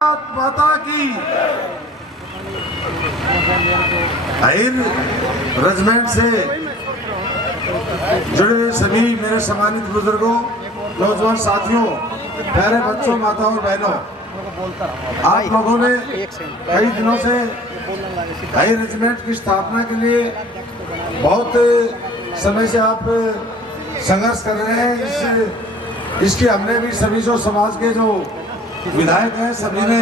माता की आहिर रेजिमेंट से जुड़े हुए सभी मेरे सम्मानित बुजुर्गों, नौजवान साथियों, प्यारे बच्चों, माताओं और बहनों, आप लोगों ने कई दिनों से आहिर रेजिमेंट की स्थापना के लिए बहुत समय से आप संघर्ष कर रहे हैं। इसकी हमने भी सभी जो समाज के जो विधायक हैं सभी ने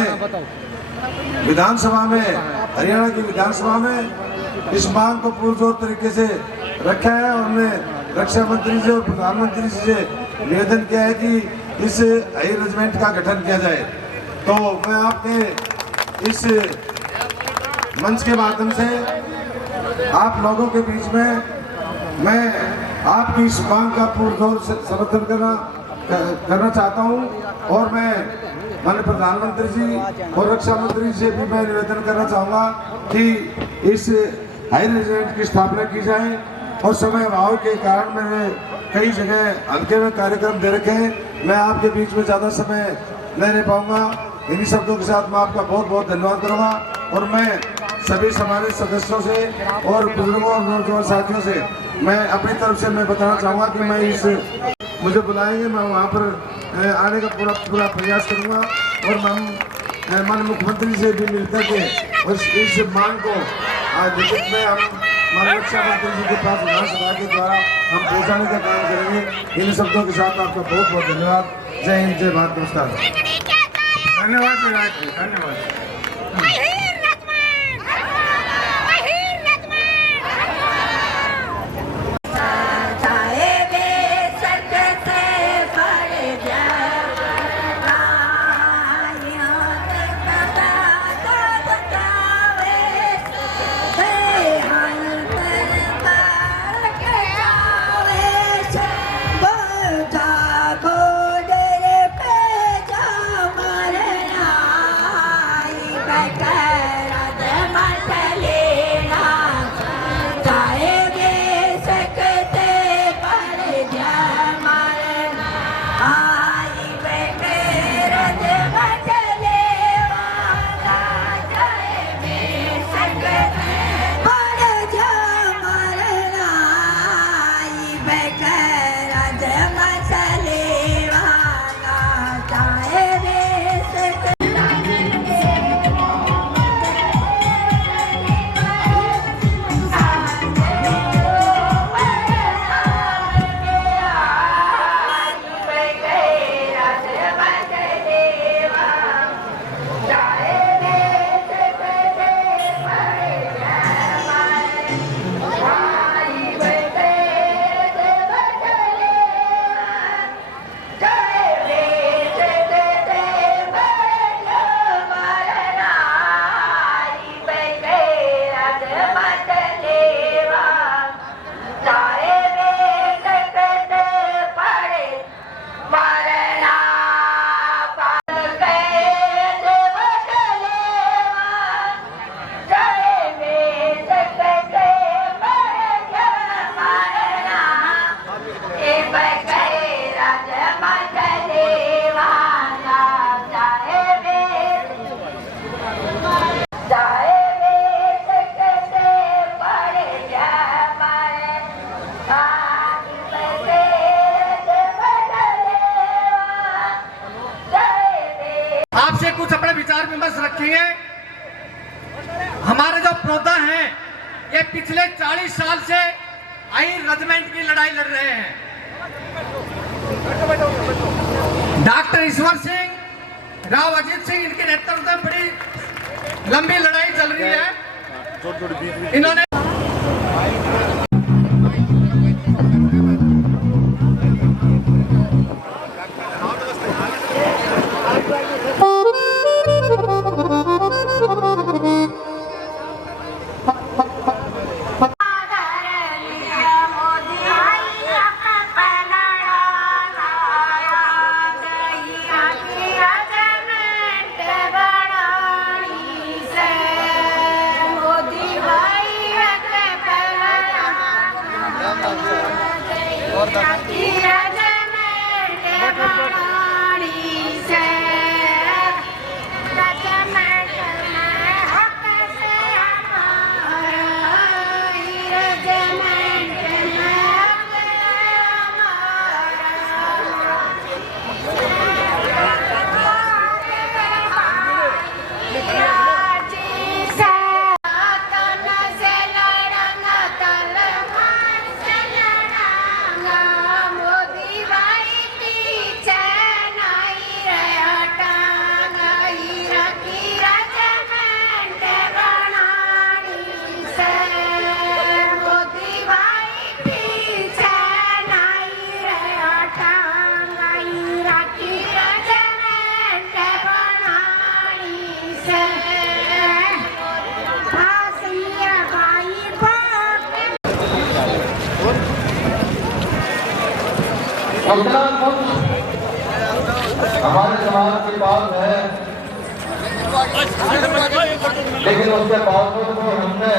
विधानसभा में, हरियाणा की विधानसभा में इस मांग को पुरजोर तरीके से रखा है और हमने रक्षा मंत्री से और प्रधानमंत्री से निवेदन किया है कि इस आहिर रेजिमेंट का गठन किया जाए। तो मैं आपके इस मंच के माध्यम से आप लोगों के बीच में मैं आपकी इस मांग का पुरजोर से समर्थन करना चाहता हूं और मैं माननीय प्रधानमंत्री जी और रक्षा मंत्री से भी मैं निवेदन करना चाहूँगा कि इस आहिर रेजिमेंट की स्थापना की जाए। और समय अभाव के कारण मैंने कई जगह हल्के में कार्यक्रम दे रखे हैं, मैं आपके बीच में ज़्यादा समय नहीं रह पाऊँगा। इन्हीं शब्दों के साथ मैं आपका बहुत बहुत धन्यवाद करूँगा और मैं सभी सम्मानित सदस्यों से और बुजुर्गों और नौजवान साथियों से मैं अपनी तरफ से मैं बताना चाहूँगा कि मैं इस मुझे बुलाएंगे, मैं वहाँ पर आने का पूरा प्रयास करूंगा और हम माननीय मुख्यमंत्री से भी मिलकर के इस मांग को लिखित में हम माननीय रक्षा मंत्री जी के पास विधानसभा के द्वारा हम पहुंचाने का काम करेंगे। इन शब्दों के साथ आपका बहुत बहुत धन्यवाद। जय हिंद, जय भारत, नमस्कार। धन्यवाद, धन्यवाद। आपसे कुछ अपने विचार विमर्श रखेंगे। हमारे जो प्रोधा हैं ये पिछले 40 साल से आहिर रेजिमेंट की लड़ाई लड़ रहे हैं। डॉक्टर ईश्वर सिंह, राव अजीत सिंह, इनके नेतृत्व में बड़ी लंबी लड़ाई चल रही है। इन्होंने मोदी भाई इतना कुछ हमारे समाज की बात है, लेकिन उसके बावजूद भी हमने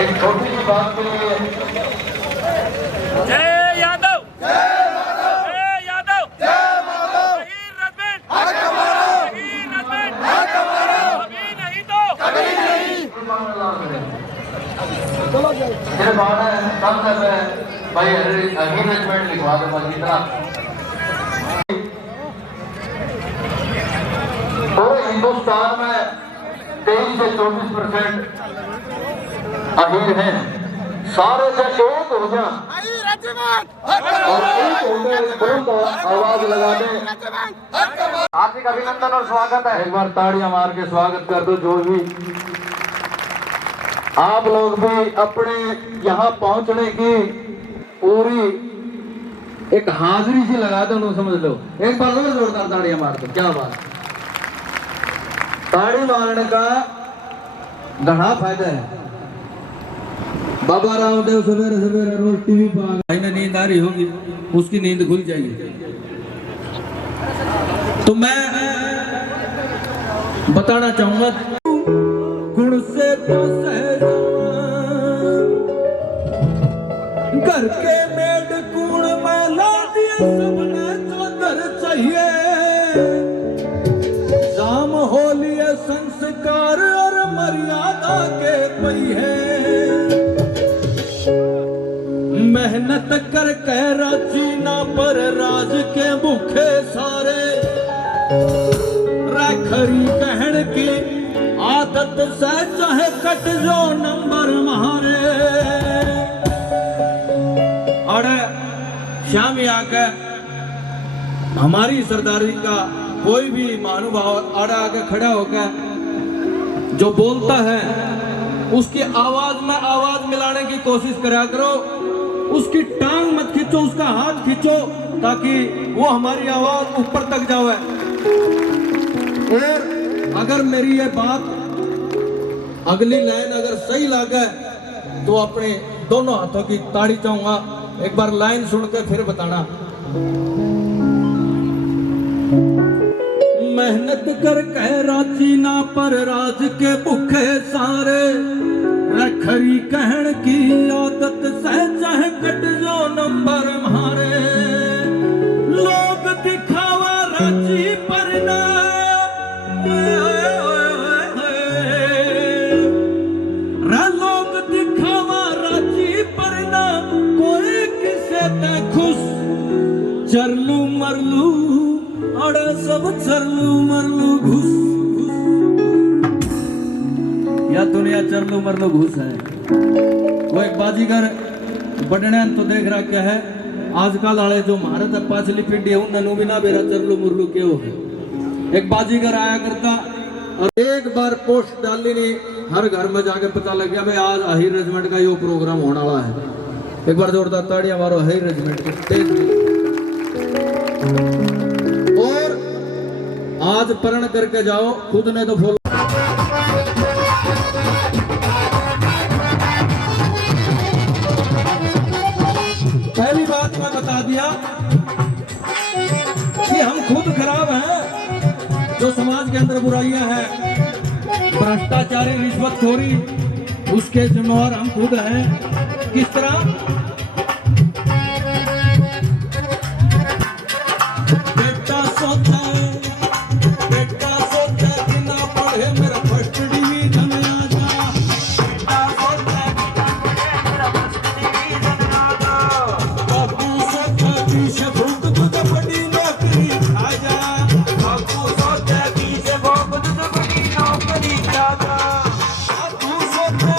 एक छोटी सी बात के लिए जय यादव, जय यादव, जय माधव, अभी नहीं तो कभी नहीं। कम कर रहे हैं भाई, अरेंजमेंट लिखवा दो बस इतना। पूरे हिंदुस्तान में 23 से 24% अहीर हैं, सारे से एक हो जाए और एक होकर तुरंत आवाज लगा दे। हार्दिक अभिनंदन और स्वागत है। एक बार ताड़ियां मार के स्वागत कर दो। जो भी आप लोग भी अपने यहाँ पहुंचने की पूरी एक हाजिरी सी लगा दो, नो समझ लो। एक बार और जोरदार ताड़ियां मार दो। क्या बात, ताड़ी मारने का घना फायदा है। बाबा रामदेव सवेरे सवेरे रोज टीवी पर भाई ने नींद आ रही होगी, उसकी नींद खुल जाएगी। तो मैं बताना चाहूंगा, गुण से तो घर के मेड गुण में ला दिए सबने तो दर चाहिए। शाम हो लिए संस्कार और मर्यादा के पहिए। मेहनत कर कह राजीना पर राज के भूखे सारे। खरी कहन की आदत से चाहे कट जो नंबर मारे। और शाम आके हमारी सरदारी का कोई भी महानुभाव आड़ा आके खड़ा होकर जो बोलता है उसकी आवाज में आवाज मिलाने की कोशिश करा करो। उसकी टांग मत खींचो, उसका हाथ खींचो ताकि वो हमारी आवाज ऊपर तक जावे। और अगर मेरी ये बात अगली लाइन अगर सही लगे तो अपने दोनों हाथों की ताड़ी चाहूंगा। एक बार लाइन सुनकर फिर बताना। मेहनत कर कह राजीना पर राज के भूखे सारे। रखरी कहन की आदत से चाहे कट जो नंबर मारे। लोग दिखावा राजी पर ना, लोग दिखावा राजी पर ना कोई किसे ते खुश। चरलू मरलू और सब चरलू मरलू घुस। या दुनिया चरलू मरलू घुस है। वो एक बाजीगर बढ़ने तो देख रहा क्या है आजकल वाले जो महारत है पाछली पीढ़ी है उन्होंने भी ना बेरा चरलू मुरलू क्यों है। एक बाजीगर आया करता और एक बार पोस्ट डाली नहीं, हर घर में जाके पता लग गया भाई आज अहीर रेजिमेंट का यो प्रोग्राम होने वाला है। एक बार जोरदार ताड़ियां मारो अहीर रेजिमेंट के स्टेज। और आज प्रण करके जाओ, खुद ने तो फॉलो। पहली बात मैं बता दिया कि हम खुद खराब हैं। जो समाज के अंदर बुराइयां हैं, भ्रष्टाचारी, रिश्वतखोरी, उसके जिम्मेवार हम खुद हैं। किस तरह? बेटा सोचा कि ना पढ़े मेरा फर्स्ट डिवीजन आ जा। बेटा सोचा मेरा फर्स्ट डिवीजन आ जा। बापू सोचा कि से भूख तुझे बड़ी नौकरी खा जा। बापू सोचा कि से भूख तुझे बड़ी नौकरी खा जा। बापू सोचा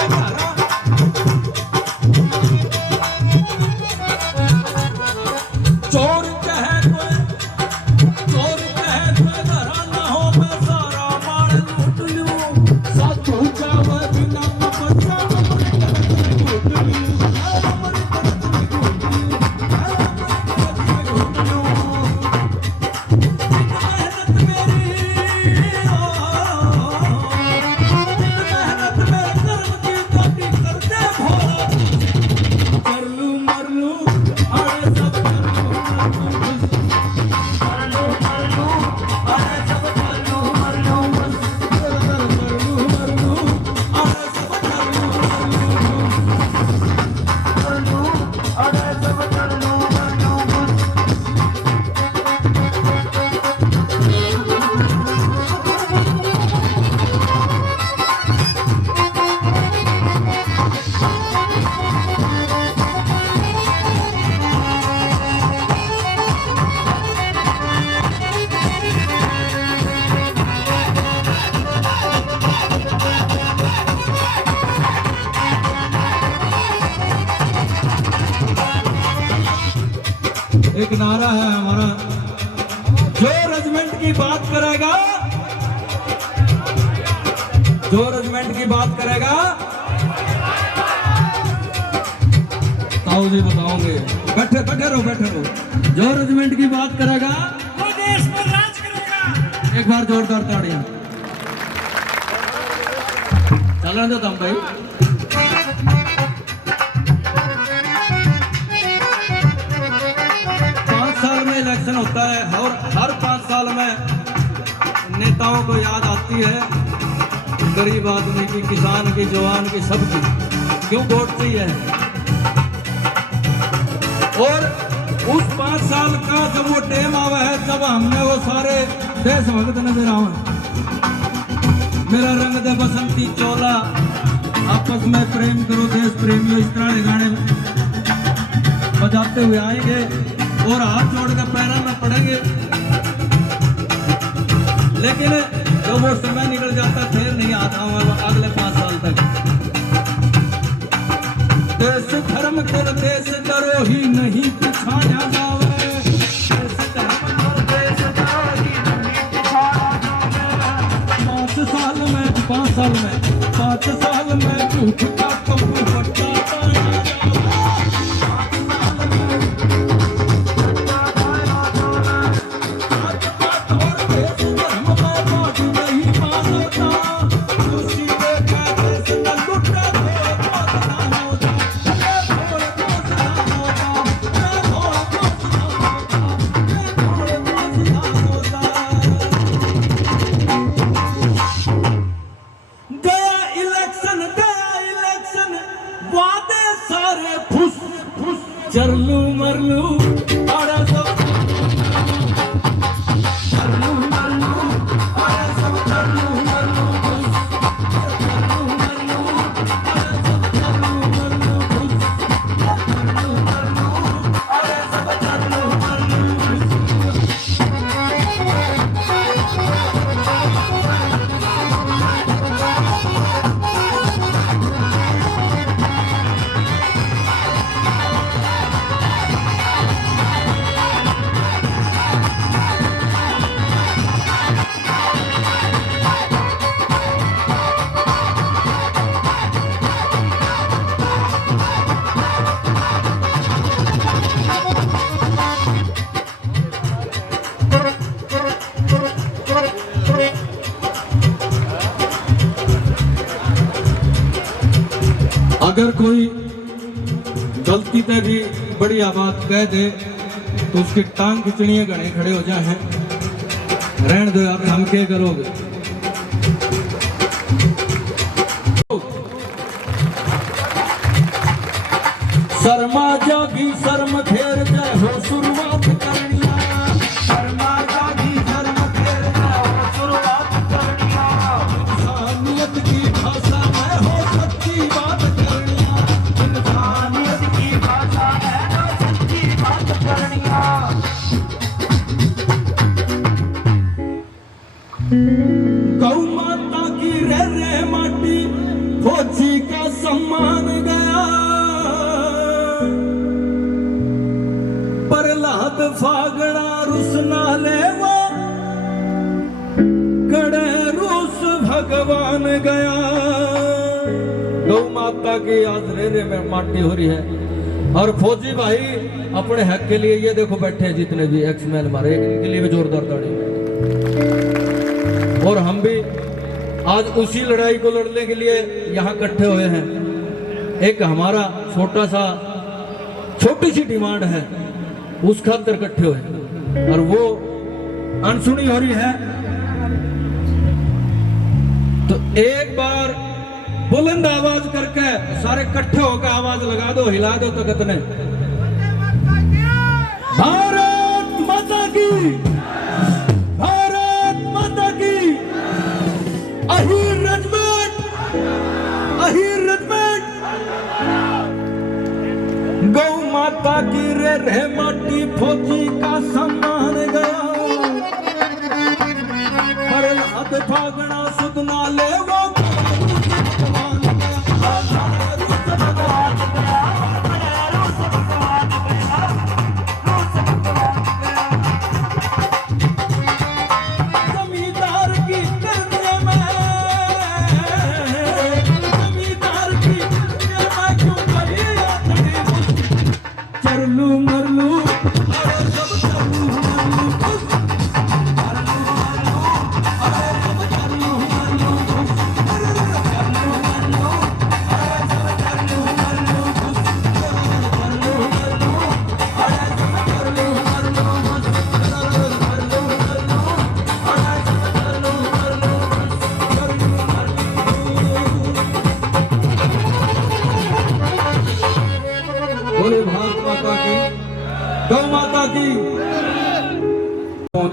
एक नारा है हमारा, जो रेजिमेंट की बात करेगा, जो रेजिमेंट की बात करेगा ताऊ जी बताओगे, बैठे बैठे रहो, जो रेजिमेंट की बात करेगा वो देश पर राज करेगा। एक बार जोरदार ताड़ियां। चलने दो तुम भाई। 5 साल में इलेक्शन होता है और हर 5 साल में नेताओं को याद आती है गरीब आदमी की, किसान की, जवान की, सबकी क्यों वोट चाहिए। और उस 5 साल का जब वो टेम आवा है, जब हमने वो सारे देशभक्त नजर आवे, मेरा रंग दे बसंती चोला, आपस में प्रेम करो देश प्रेमियों, इस तरह के गाने बजाते हुए आएंगे और हाथ जोड़ कर पैरा में पड़ेंगे। लेकिन जब वो समय निकल जाता फिर नहीं आता हूँ अगले 5 साल तक। देश धर्म कुल देश करो ही नहीं पिछाया जावे, देश धर्म कुल देश करो ही नहीं पिछाया जावे। 5 साल में 5 साल में झूठ का कबू बट्टा पाया जावे। 5 साल में और देश धर्म में बात नहीं मानता, खुशी देखा देश का लुटा दे बात ना होता, ये भोर दोस्त ना होता, ये भोर दोस्त ना होता, ये भोर दोस्त ना होता। गया इलेक्शन वादे सारे फुस फुस, चरलू मरलू आड़ा सब चरलू मरलू आड़ा सब, चरलू मरलू फुस, चरलू मरलू आड़ा सब, चरलू मरलू फुस, चरलू मरलू आड़ा सब, चरलू मरलू फुस। अगर कोई गलती पे भी बढ़िया बात कह दे तो उसकी टांग खिंचड़ियां घने खड़े हो जाए। रहने दो यार, हम क्या करोगे। शर्मा जागी शर्म फेर जाए हो शुरुआत करनिया, शर्मा जागी शर्म फेर जाए हो शुरुआत करनिया, इंसानियत की भाषा में हो सच्ची बात करनिया, इंसानियत की भाषा में हो सच्ची बात करनिया। गौ माता की रे माटी फौजी का सम्मान गया, प्रहलाद फागड़ा रुस नाले वो कड़े रूस भगवान गया। गौ माता की आज रे में माटी हो रही है और फौजी भाई अपने हक के लिए ये देखो बैठे हैं जितने भी एक्समैन हमारे, इनके लिए भी जोरदार ताड़ी। और हम भी आज उसी लड़ाई को लड़ने के लिए यहाँ इकट्ठे हुए हैं। एक हमारा छोटी सी डिमांड है, उस खातर इकट्ठे हुए और वो अनसुनी हो रही है। तो एक बार बुलंद आवाज करके सारे इकट्ठे होकर आवाज लगा दो, हिला दो तो कितने। भारत माता की, भारत माता की, अहीर रेजिमेंट, अहीर रेजिमेंट। गौ माता की रे माटी फौजी का सम्मान गया, प्रहलाद फागड़ा सुध नाले वो भगवान गया, भगवान गया, रूस भगवान गया, रूस भगवान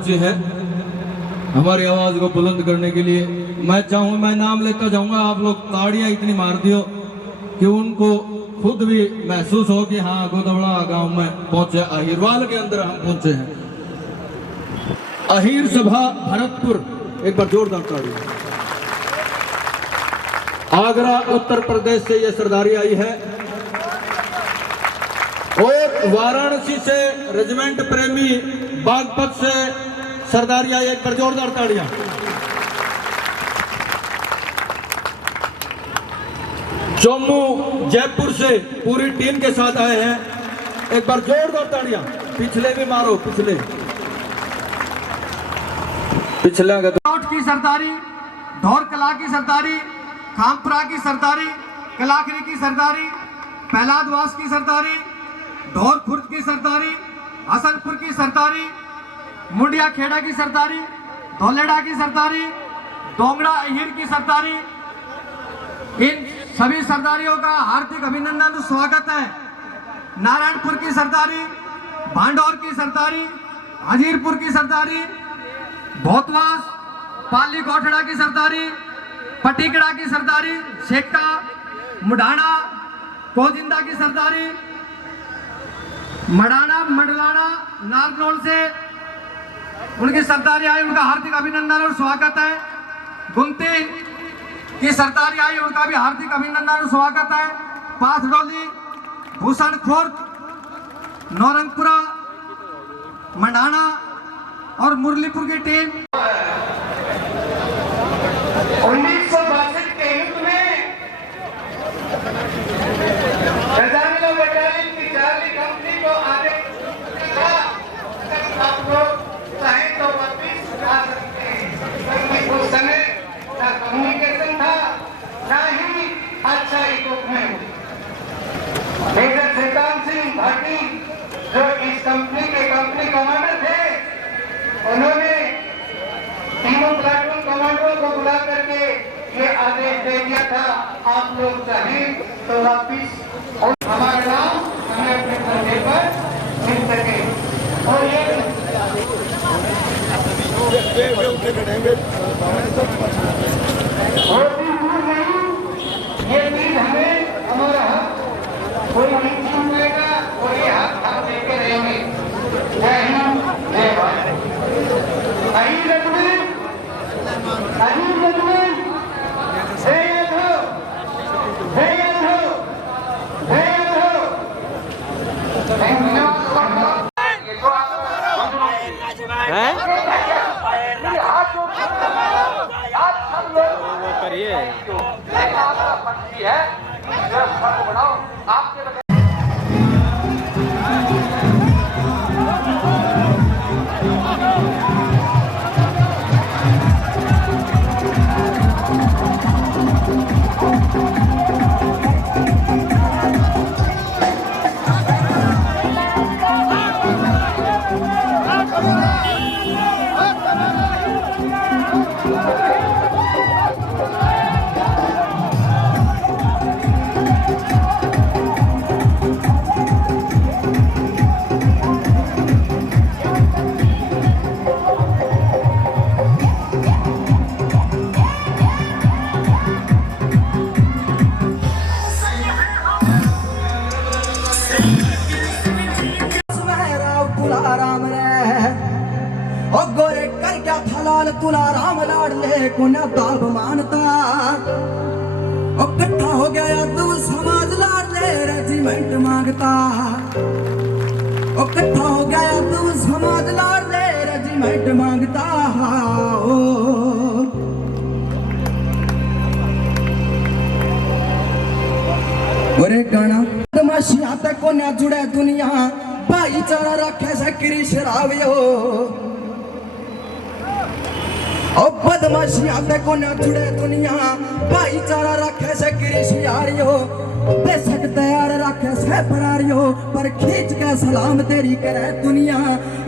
पहुंचे हैं हमारी आवाज को बुलंद करने के लिए। मैं नाम लेता जाऊंगा, आप लोग ताड़ियां इतनी मार दियो कि उनको खुद भी महसूस हो कि हाँ गोदवड़ा गांव में पहुंचे, अहिरवाल के अंदर हम पहुंचे हैं। अहिर सभा भरतपुर, एक बार जोरदार ताड़ियां। आगरा उत्तर प्रदेश से ये सरदारी आई है और वाराणसी से रेजिमेंट प्रेमी बागपत से सरदारी आई, एक बार जोरदार ताड़ियां। जम्मू जयपुर से पूरी टीम के साथ आए हैं, एक बार जोरदार ताड़ियां। पिछले भी मारो, पिछले की सरदारी, ढोर कला की सरदारी, खामपुरा की सरदारी, कलाखरी की सरदारी, पहलादवास की सरदारी, ढोर खुर्द की सरदारी, हसनपुर की सरदारी, मुंडिया खेड़ा की सरदारी, धोलेड़ा की सरदारी, डोंगड़ा अहिर की सरदारी, इन सभी सरदारियों का हार्दिक अभिनंदन और स्वागत है। नारायणपुर की सरदारी, भांडौर की सरदारी, हजीरपुर की सरदारी, भोतवास पाली कोठड़ा की सरदारी, पटिकड़ा की सरदारी, शेखा मुडाना कोजिंदा की सरदारी, मडाना मंडलाना नारनौल से उनकी सरदारी आई, उनका हार्दिक अभिनंदन और स्वागत है। गुमती की सरदारी आई, उनका भी हार्दिक अभिनंदन और स्वागत है। पाथडोली, भूषण खुर्द, नौरंगपुरा, मंडाना और मुरलीपुर की टीम 1962 के युद्ध में बटालियन की चार्ली कंपनी को आगे आप लोग चाहे तो वापिस जा सकते हैं, क्योंकि उस समय ना कम्युनिकेशन था ना ही अच्छा इक्विपमेंट। मेजर श्रीकांत सिंह भाटी जो इस कंपनी के कंपनी कमांडर थे, उन्होंने तीनों प्लाटून कमांडरों को बुला करके ये आदेश दे दिया था, आप लोग चाहें तो वापिस हमारा नाम हमें अपने कंधे पर मिल सके। और ये चीज हमें हमारा कोई नहीं छूटेगा और ये हाथ हाथ लेके रहेंगे। जय हिंद, जय भारत। अहिर रेजिमेंट, अहिर रेजिमेंट, जय यादव, जय यादव, जय यादव। तुला राम लाड़ ले कोना दाब मानता, और कट्ठा हो गया तू समाज लाड़ ले रेजिमेंट मांगता, और कट्ठा हो गया तू समाज लाड़ ले रेजिमेंट मांगता। और गाना तमाशिया तक को ना जुड़े दुनिया, भाईचारा रखे से किरी शराबियो, और बदमाशिया तक को न जुड़े दुनिया, भाईचारा रखे से गिरिशियारियो, बेशक तैयार रखे से फरारियो, पर खींच के सलाम तेरी करे दुनिया।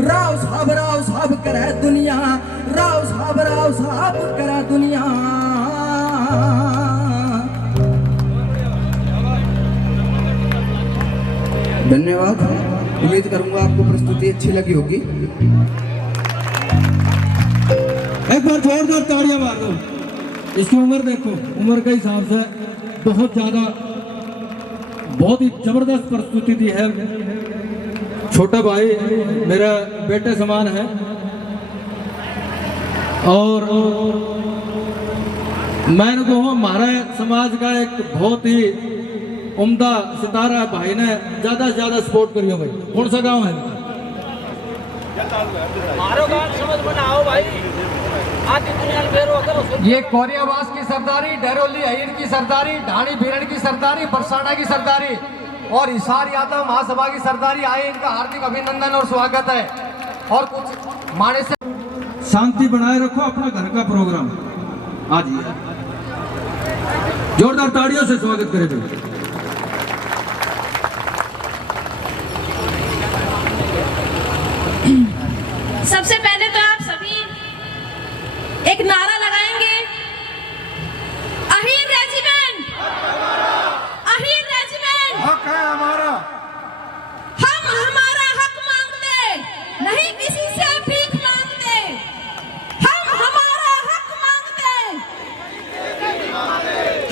राव साहब करे दुनिया, राव साहब करे दुनिया। धन्यवाद। उम्मीद करूंगा आपको प्रस्तुति अच्छी लगी होगी। बार जोरदार ताड़ियां मार दो। इसकी उम्र देखो, उम्र के हिसाब से बहुत ज्यादा, बहुत ही जबरदस्त प्रस्तुति दी है। छोटा भाई मेरा बेटे समान है और मैंने को हमारे समाज का एक बहुत ही उम्दा सितारा भाई ने ज्यादा से ज्यादा सपोर्ट करियो भाई। कौन सा गांव है? मारो गांव समझ बनाओ भाई। आती दुनिया में बेरो करो। ये कोरियावास की सरदारी, डरोली अहिर की सरदारी, ढाणी भीरण की सरदारी, बरसाना की सरदारी और हिसार यादव महासभा की सरदारी आए। इनका हार्दिक अभिनंदन और स्वागत है। और कुछ माने से शांति बनाए रखो, अपना घर का प्रोग्राम आज ही है। जोरदार ताड़ियों से स्वागत करें भाई। सबसे पहले तो आप सभी एक नारा लगाएंगे, अहिर रेजिमेंट, अहिर रेजिमेंट। हक है हमारा, हम हमारा हक मांगते, नहीं किसी से भीख मांगते। हम हमारा हक मांगते,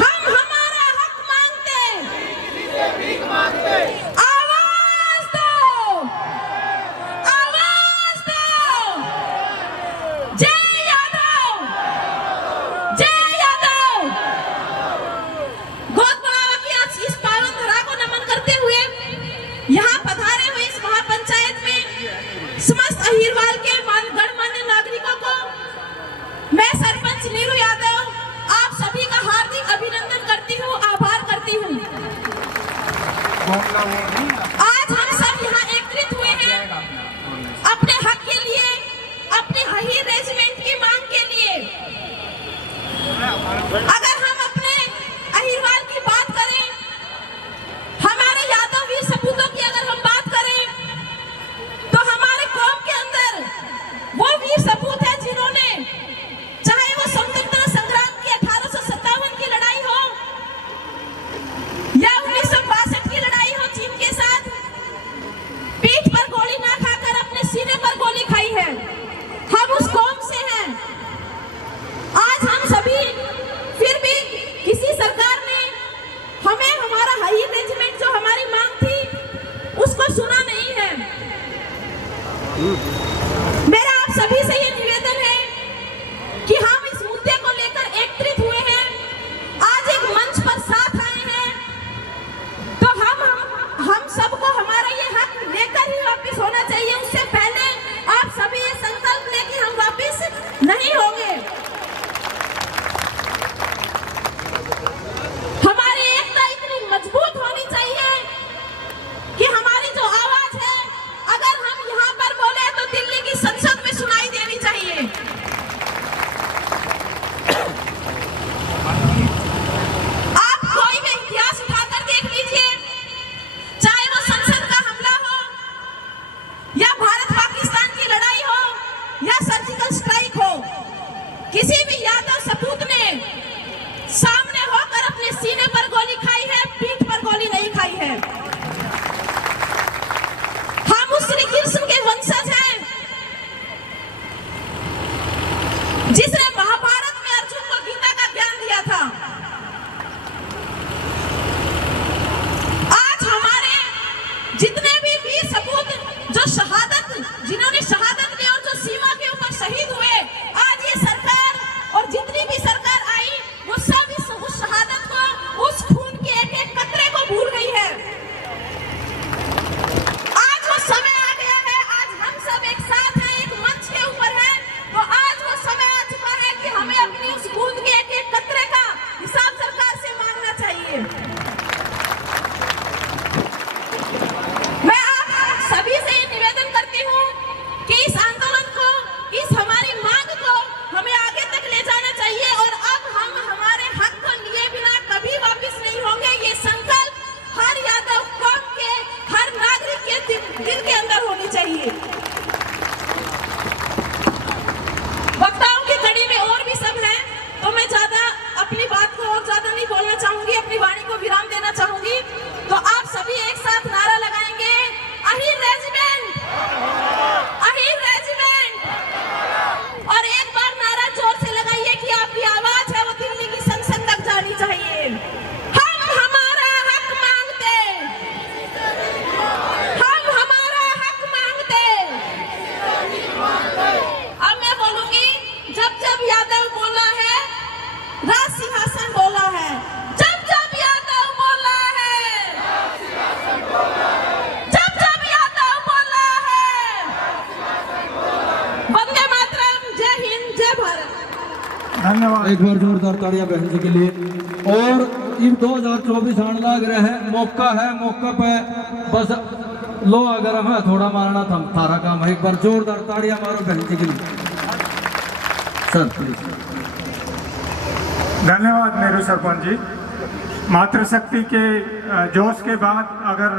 हम हमारा हक मांगते। आवाज दो, आवाज दो। जय यादव, जय यादव। बहुत बड़ा वाकया, इस पावन धरा को नमन करते हुए यहाँ पधारे हुए इस महापंचायत में समस्त अहिरवाल के गणमान्य नागरिकों को मैं सरपंच नीरू यादव आप सभी का हार्दिक अभिनंदन करती हूँ, आभार करती हूँ। आज हम सब यहाँ एकत्रित हुए हैं अपने हक के लिए, अपने अहिर रेजिमेंट की मांग के लिए। अगर हम अपने अहिरवाल की बात करें, हमारे यादव वीर सपूतों की अगर हम बात करें, तो हमारे कौम के अंदर वो वीर सपूत है जिन्होंने, चाहे वो स्वतंत्रता संग्राम की 1857 की लड़ाई हो या 1962 की लड़ाई हो, जिनके साथ एक बार जोरदार ताड़ियां बहन जी के लिए। और ये 2024 आने लग रहा है, मौका है, मौका पे बस लो अगर हमें थोड़ा मारना था थारा काम है। एक बार जोरदार ताड़ियां मारो बहन जी के लिए सर प्लीज। धन्यवाद नेहरू सरपंच जी। मातृशक्ति के जोश के बाद अगर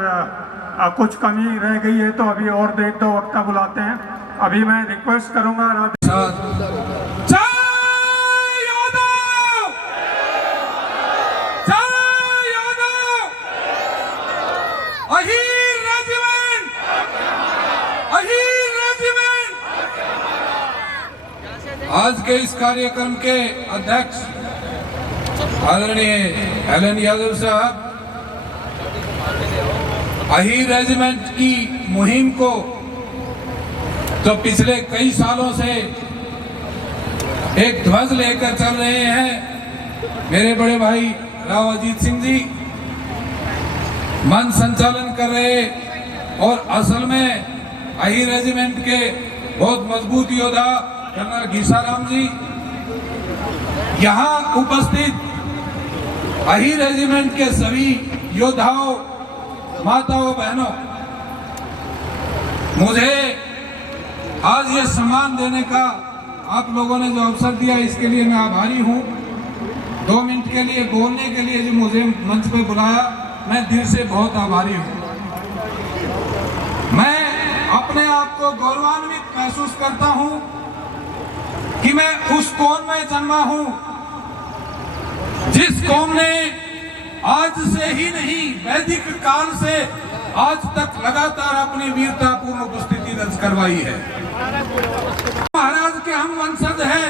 कुछ कमी रह गई है तो अभी और 1-2 वक्ता बुलाते हैं। अभी मैं रिक्वेस्ट करूंगा आज के इस कार्यक्रम के अध्यक्ष आदरणीय एलन यादव साहब, अहीर रेजिमेंट की मुहिम को तो पिछले कई सालों से एक ध्वज लेकर चल रहे हैं मेरे बड़े भाई राव अजीत सिंह जी, मन संचालन कर रहे। और असल में अहीर रेजिमेंट के बहुत मजबूत योद्धा कर्नल घीसाराम जी, यहाँ उपस्थित अहीर रेजिमेंट के सभी योद्धाओं, माताओं, बहनों, मुझे आज ये सम्मान देने का आप लोगों ने जो अवसर दिया इसके लिए मैं आभारी हूँ। 2 मिनट के लिए बोलने के लिए जो मुझे मंच पे बुलाया, मैं दिल से बहुत आभारी हूँ। मैं अपने आप को गौरवान्वित महसूस करता हूँ कि मैं उस कौम में जन्मा हूँ जिस कौम ने आज से ही नहीं वैदिक काल से आज तक लगातार अपनी वीरतापूर्ण उपस्थिति दर्ज करवाई है। महाराज के हम वंशज हैं,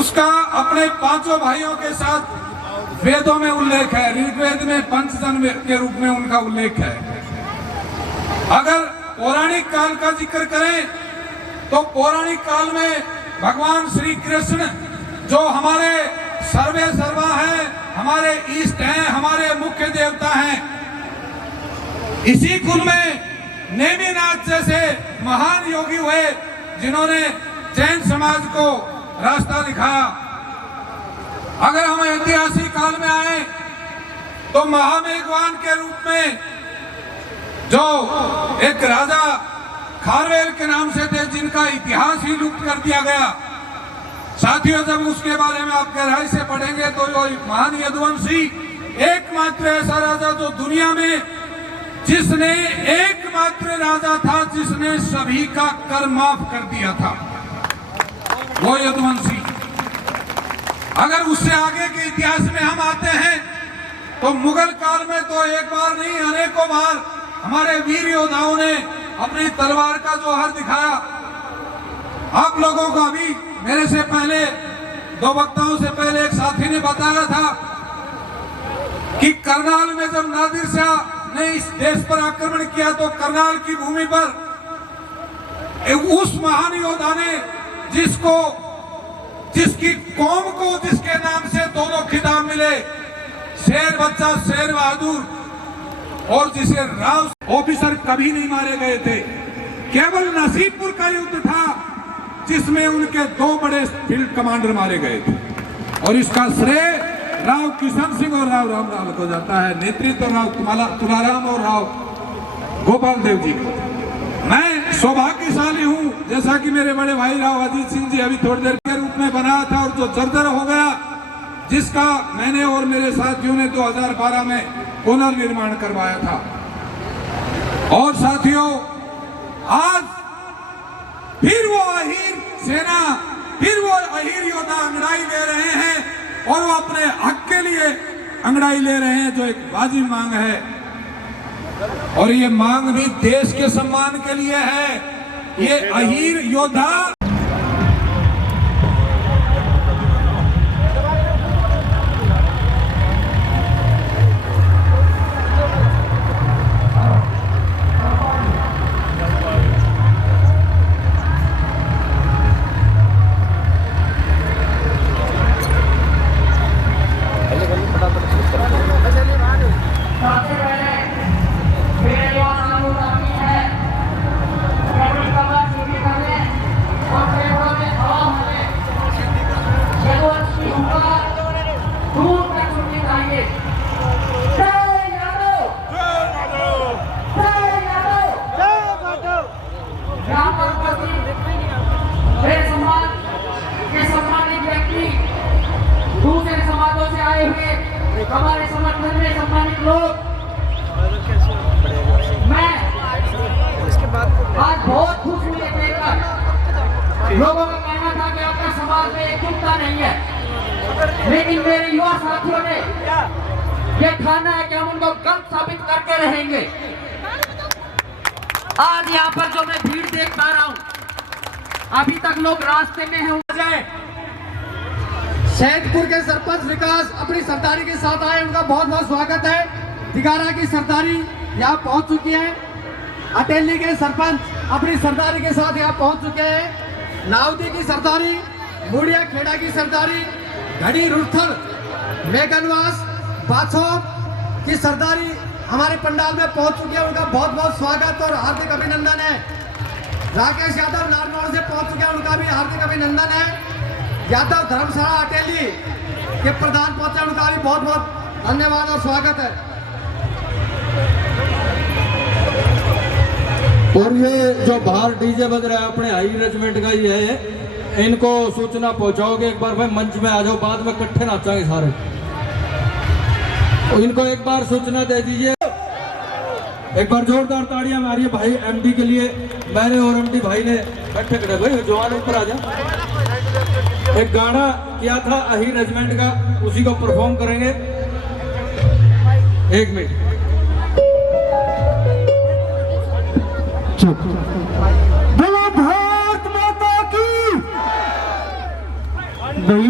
उसका अपने 5 भाइयों के साथ वेदों में उल्लेख है। ऋग्वेद में पंचजन के रूप में उनका उल्लेख है। अगर पौराणिक काल का जिक्र करें तो पौराणिक काल में भगवान श्री कृष्ण जो हमारे सर्वे सर्वा हैं, हमारे इष्ट हैं, हमारे मुख्य देवता हैं, इसी कुल में नेमिनाथ जैसे महान योगी हुए जिन्होंने जैन समाज को रास्ता दिखाया। अगर हम ऐतिहासिक काल में आए तो महामेघवान के रूप में जो एक राजा खारवेल के नाम से थे, जिनका इतिहास ही लुप्त कर दिया गया। साथियों, जब उसके बारे में आप गहराई से पढ़ेंगे तो वो महान यदुवंशी एकमात्र ऐसा राजा जो दुनिया में जिसने एकमात्र राजा था जिसने सभी का कर माफ कर दिया था, वो यदुवंशी। अगर उससे आगे के इतिहास में हम आते हैं तो मुगल काल में तो एक बार नहीं अनेकों बार हमारे वीर योद्धाओं ने अपनी तलवार का जोहर दिखाया। आप लोगों को अभी मेरे से पहले 2 वक्ताओं से पहले एक साथी ने बताया था कि करनाल में जब नादिर शाह ने इस देश पर आक्रमण किया तो करनाल की भूमि पर उस महान योद्धा ने जिसकी कौम को जिसके नाम से 2 खिताब मिले, शेर बच्चा शेर बहादुर, और जिसे राव ऑफिसर कभी नहीं मारे गए थे। केवल नसीबपुर का युद्ध था जिसमें उनके 2 बड़े फील्ड कमांडर मारे गए थे। और इसका श्रेय राव किशन सिंह और राव रामलाल को जाता है। नेतृत्व राव तुलाराम और राव गोपाल देव जी को। मैं सौभाग्यशाली हूं, जैसा कि मेरे बड़े भाई राव अजीत सिंह जी अभी थोड़ी देर के रूप में बनाया था और जो जर्जर हो गया, जिसका मैंने और मेरे साथियों ने 2012 में पुनर्निर्माण करवाया था। और साथियों, आज फिर वो अहीर सेना, फिर वो अहीर योद्धा अंगड़ाई ले रहे हैं और वो अपने हक के लिए अंगड़ाई ले रहे हैं, जो एक वाजिब मांग है। और ये मांग भी देश के सम्मान के लिए है। ये अहीर योद्धा आए हुए हमारे समर्थन में सम्मानित लोग, मैं आज बहुत खुश हूँ ये देखकर। लोगों का कहना था कि आपका समाज में एकजुटता नहीं है, लेकिन मेरे युवा साथियों ने ये ठाना है कि हम उनको गलत साबित करके रहेंगे। आज यहाँ पर जो मैं भीड़ देख पा रहा हूँ, अभी तक लोग रास्ते में हैं। सैदपुर के सरपंच विकास अपनी सरदारी के साथ आए, उनका बहुत बहुत स्वागत है। दिगारा की सरदारी यहाँ पहुँच चुकी है। अटेली के सरपंच अपनी सरदारी के साथ यहाँ पहुँच चुके हैं। नावदी की सरदारी, मुड़िया खेड़ा की सरदारी, घड़ी रुर्थल, मेघनवास, बाछौर की सरदारी हमारे पंडाल में पहुंच चुकी है। उनका बहुत बहुत स्वागत और हार्दिक अभिनंदन है। राकेश यादव नारनौल से पहुंच चुके हैं, उनका भी हार्दिक अभिनंदन है। यादव धर्मशाला अटेली के प्रधान पहुंचे, उनका भी बहुत बहुत धन्यवाद और स्वागत है। और ये जो बाहर डीजे बज रहा है अपने हाई रेजिमेंट का ही है, इनको सूचना पहुंचाओगे एक बार? भाई मंच में आ जाओ, बाद में इकट्ठे नाचांगे सारे। इनको एक बार सूचना दे दीजिए। एक बार जोरदार ताड़ियां मारिए भाई एमडी के लिए। मैंने और एमडी भाई ने बैठे खड़े, भाई जवान ऊपर आ जा। एक गाना किया था अही रेजिमेंट का, उसी को परफॉर्म करेंगे। एक मिनट बोलो भारत माता की। भाई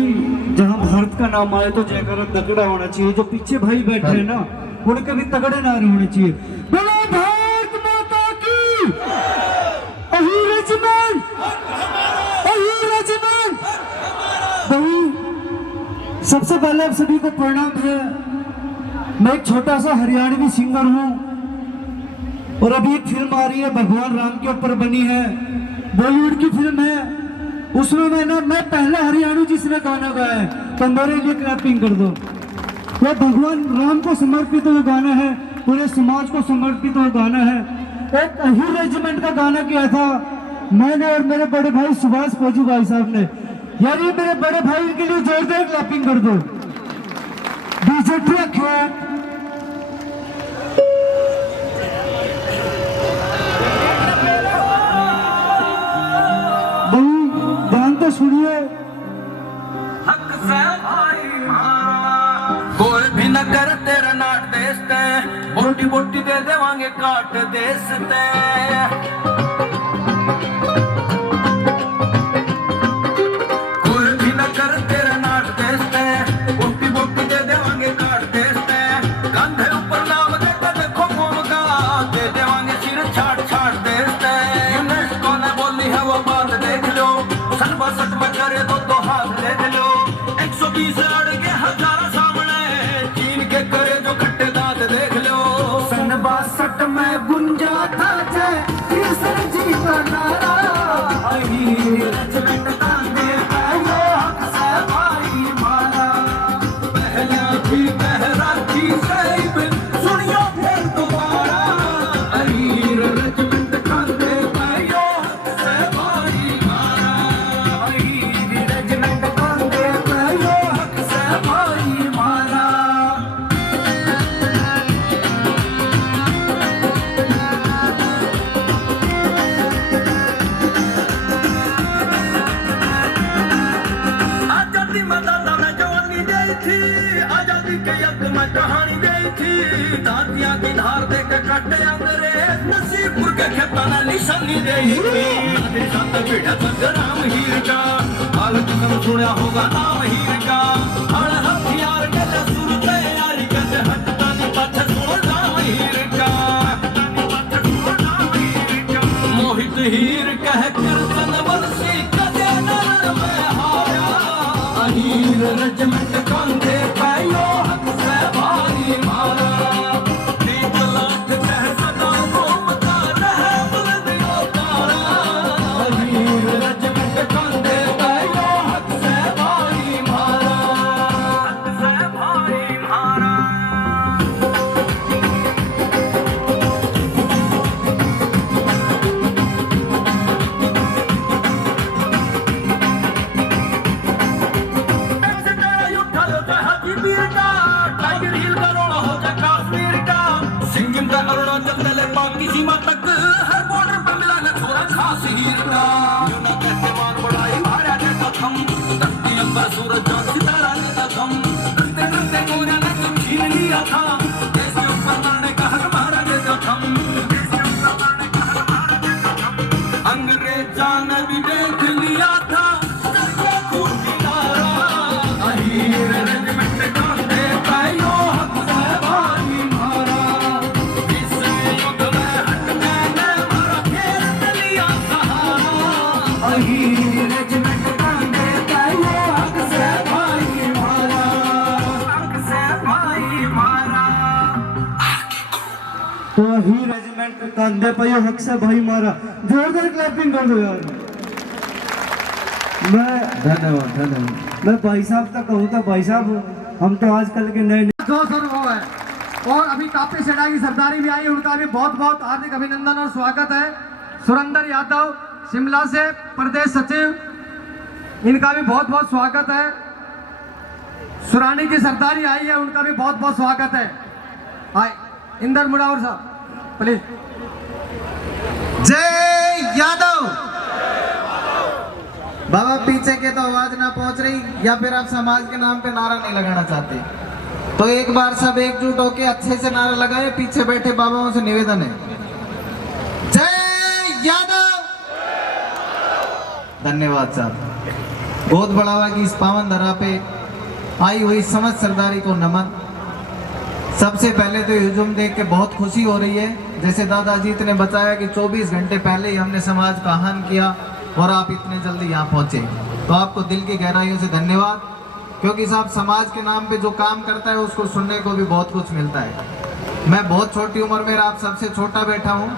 जहाँ भारत का नाम आए तो जयकारा तगड़ा होना चाहिए। जो पीछे भाई बैठे हैं ना, उनके भी तगड़े नारे होने चाहिए। बोलो भारत माता की। अही रेजिमेंट, अही रेजिमेंट। भाई सबसे पहले आप सभी को प्रणाम है। मैं एक छोटा सा हरियाणवी सिंगर हूँ और अभी एक फिल्म आ रही है भगवान राम के ऊपर बनी है, बॉलीवुड की फिल्म है। उसमें मैं पहला हरियाणवी जिसने गाना गाया है, तो मेरे लिए क्लैपिंग कर दो। यह भगवान राम को समर्पित हुआ गाना है, पूरे समाज को समर्पित हुआ गाना है। एक अही रेजिमेंट का गाना किया था मैंने और मेरे बड़े भाई सुभाष फौजी भाई साहब ने। यार ये मेरे बड़े भाई के लिए जोरदार क्लैपिंग कर दो। डीजे ट्रैक है। ध्यान तो सुनिए। हक से भाई कोई भी न कर तेरा नाट देसते, बोटी बोटी दे देवांगे काट देसते। कोई भी न कर तेरा नाट देसते, बोटी बोटी दे देवांगे काट देसते। कंधे ऊपर नाम देकर देखो कौन का, दे देवांगे सिर छाट छाट देसते। यूनेस्को ने बोली है वो बात देख लो, सन 62 में करे तो हाथ देख लो। 120 अड़ के हजारा सामने, चीन के करे जो खट्टे दांत देख लो। सन 62 में गुंजा था जय कृष्ण जी का नारा। अही रेजिमेंट तांगे पहले हक से भाई मारा। पहला भी पहरा की सैब सुनियो फिर दोबारा। अही रेजिमेंट खाते पायो हक से भाई मारा। अही रेजिमेंट तांगे पहले हक से भाई मारा। आजादी में दादा ने जवानी दी थी, आजादी के युद्ध में कहानी दी थी। दादिया की धार दे के काटे अंग्रेज, नसीबपुर के खेता ने निशानी दी थी। दादी साथ बेटा संग्राम हीर का, हाल तुम सुना होगा नाम हीर का। हर हथियार के सुर तैयारी करते, हटता नहीं पाछे सुनो नाम हीर का। मोहित हीर कह कृष्ण वर्षी कदे नर में हारा। अहीर रेजिमेंट कंधे पायो हक से भाई मारा। 3 लाख कह सदा घूमता रहे बुलंदियों तारा। अहीर रेजिमेंट कंधे पायो हक से भाई मारा। हक से भाई मारा। कांधे पे ये हक से भाई मारा। जोरदार क्लैपिंग कर दो यार। धन्यवाद। मैं भाई साहब तक कहूँ तो भाई साहब हम तो आजकल के नए जोश अनुभव है। और अभी कापी सेना की सरदारी भी आई, उनका भी बहुत बहुत हार्दिक अभिनंदन और स्वागत है। सुरेंद्र यादव शिमला से प्रदेश सचिव, इनका भी बहुत बहुत स्वागत है। सुरानी की सरदारी आई है, उनका भी बहुत बहुत स्वागत है। हाय इंदर मुड़ावर साहब प्लीज। जय यादव। बाबा पीछे के तो आवाज ना पहुंच रही, या फिर आप समाज के नाम पे नारा नहीं लगाना चाहते, तो एक बार सब एकजुट होके अच्छे से नारा लगाए। पीछे बैठे बाबाओं से निवेदन है, जय यादव। धन्यवाद साहब। बहुत बड़ा हुआ कि इस पावन धरा पे आई हुई समस्त सरदारी को नमन। सबसे पहले तो हुजूम देख के बहुत खुशी हो रही है। जैसे दादाजीत ने बताया कि 24 घंटे पहले ही हमने समाज का आह्वान किया और आप इतने जल्दी यहाँ पहुँचे, तो आपको दिल की गहराइयों से धन्यवाद। क्योंकि साहब समाज के नाम पे जो काम करता है उसको सुनने को भी बहुत कुछ मिलता है। मैं बहुत छोटी उम्र में आप सबसे छोटा बैठा हूँ।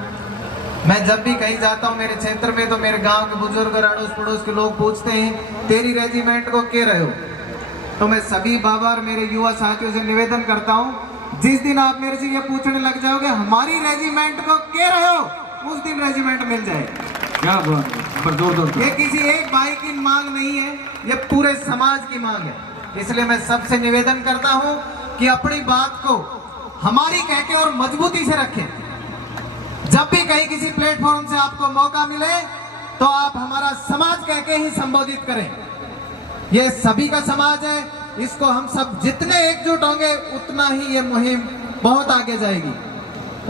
मैं जब भी कहीं जाता हूँ मेरे क्षेत्र में, तो मेरे गांव के बुजुर्ग और अड़ोस पड़ोस के लोग पूछते हैं तेरी रेजिमेंट को क्या रहे हो। तो मैं सभी बाबा और मेरे युवा साथियों से निवेदन करता हूँ, जिस दिन आप मेरे से ये पूछने लग जाओगे हमारी रेजिमेंट को क्या रहे हो, उस दिन रेजिमेंट मिल जाएगी। क्या बात है। ये किसी एक भाई की मांग नहीं है, ये पूरे समाज की मांग है। इसलिए मैं सबसे निवेदन करता हूं कि अपनी बात को हमारी कह के और मजबूती से रखें। जब भी कहीं किसी प्लेटफॉर्म से आपको मौका मिले तो आप हमारा समाज कह के ही संबोधित करें। ये सभी का समाज है, इसको हम सब जितने एकजुट होंगे उतना ही ये मुहिम बहुत आगे जाएगी।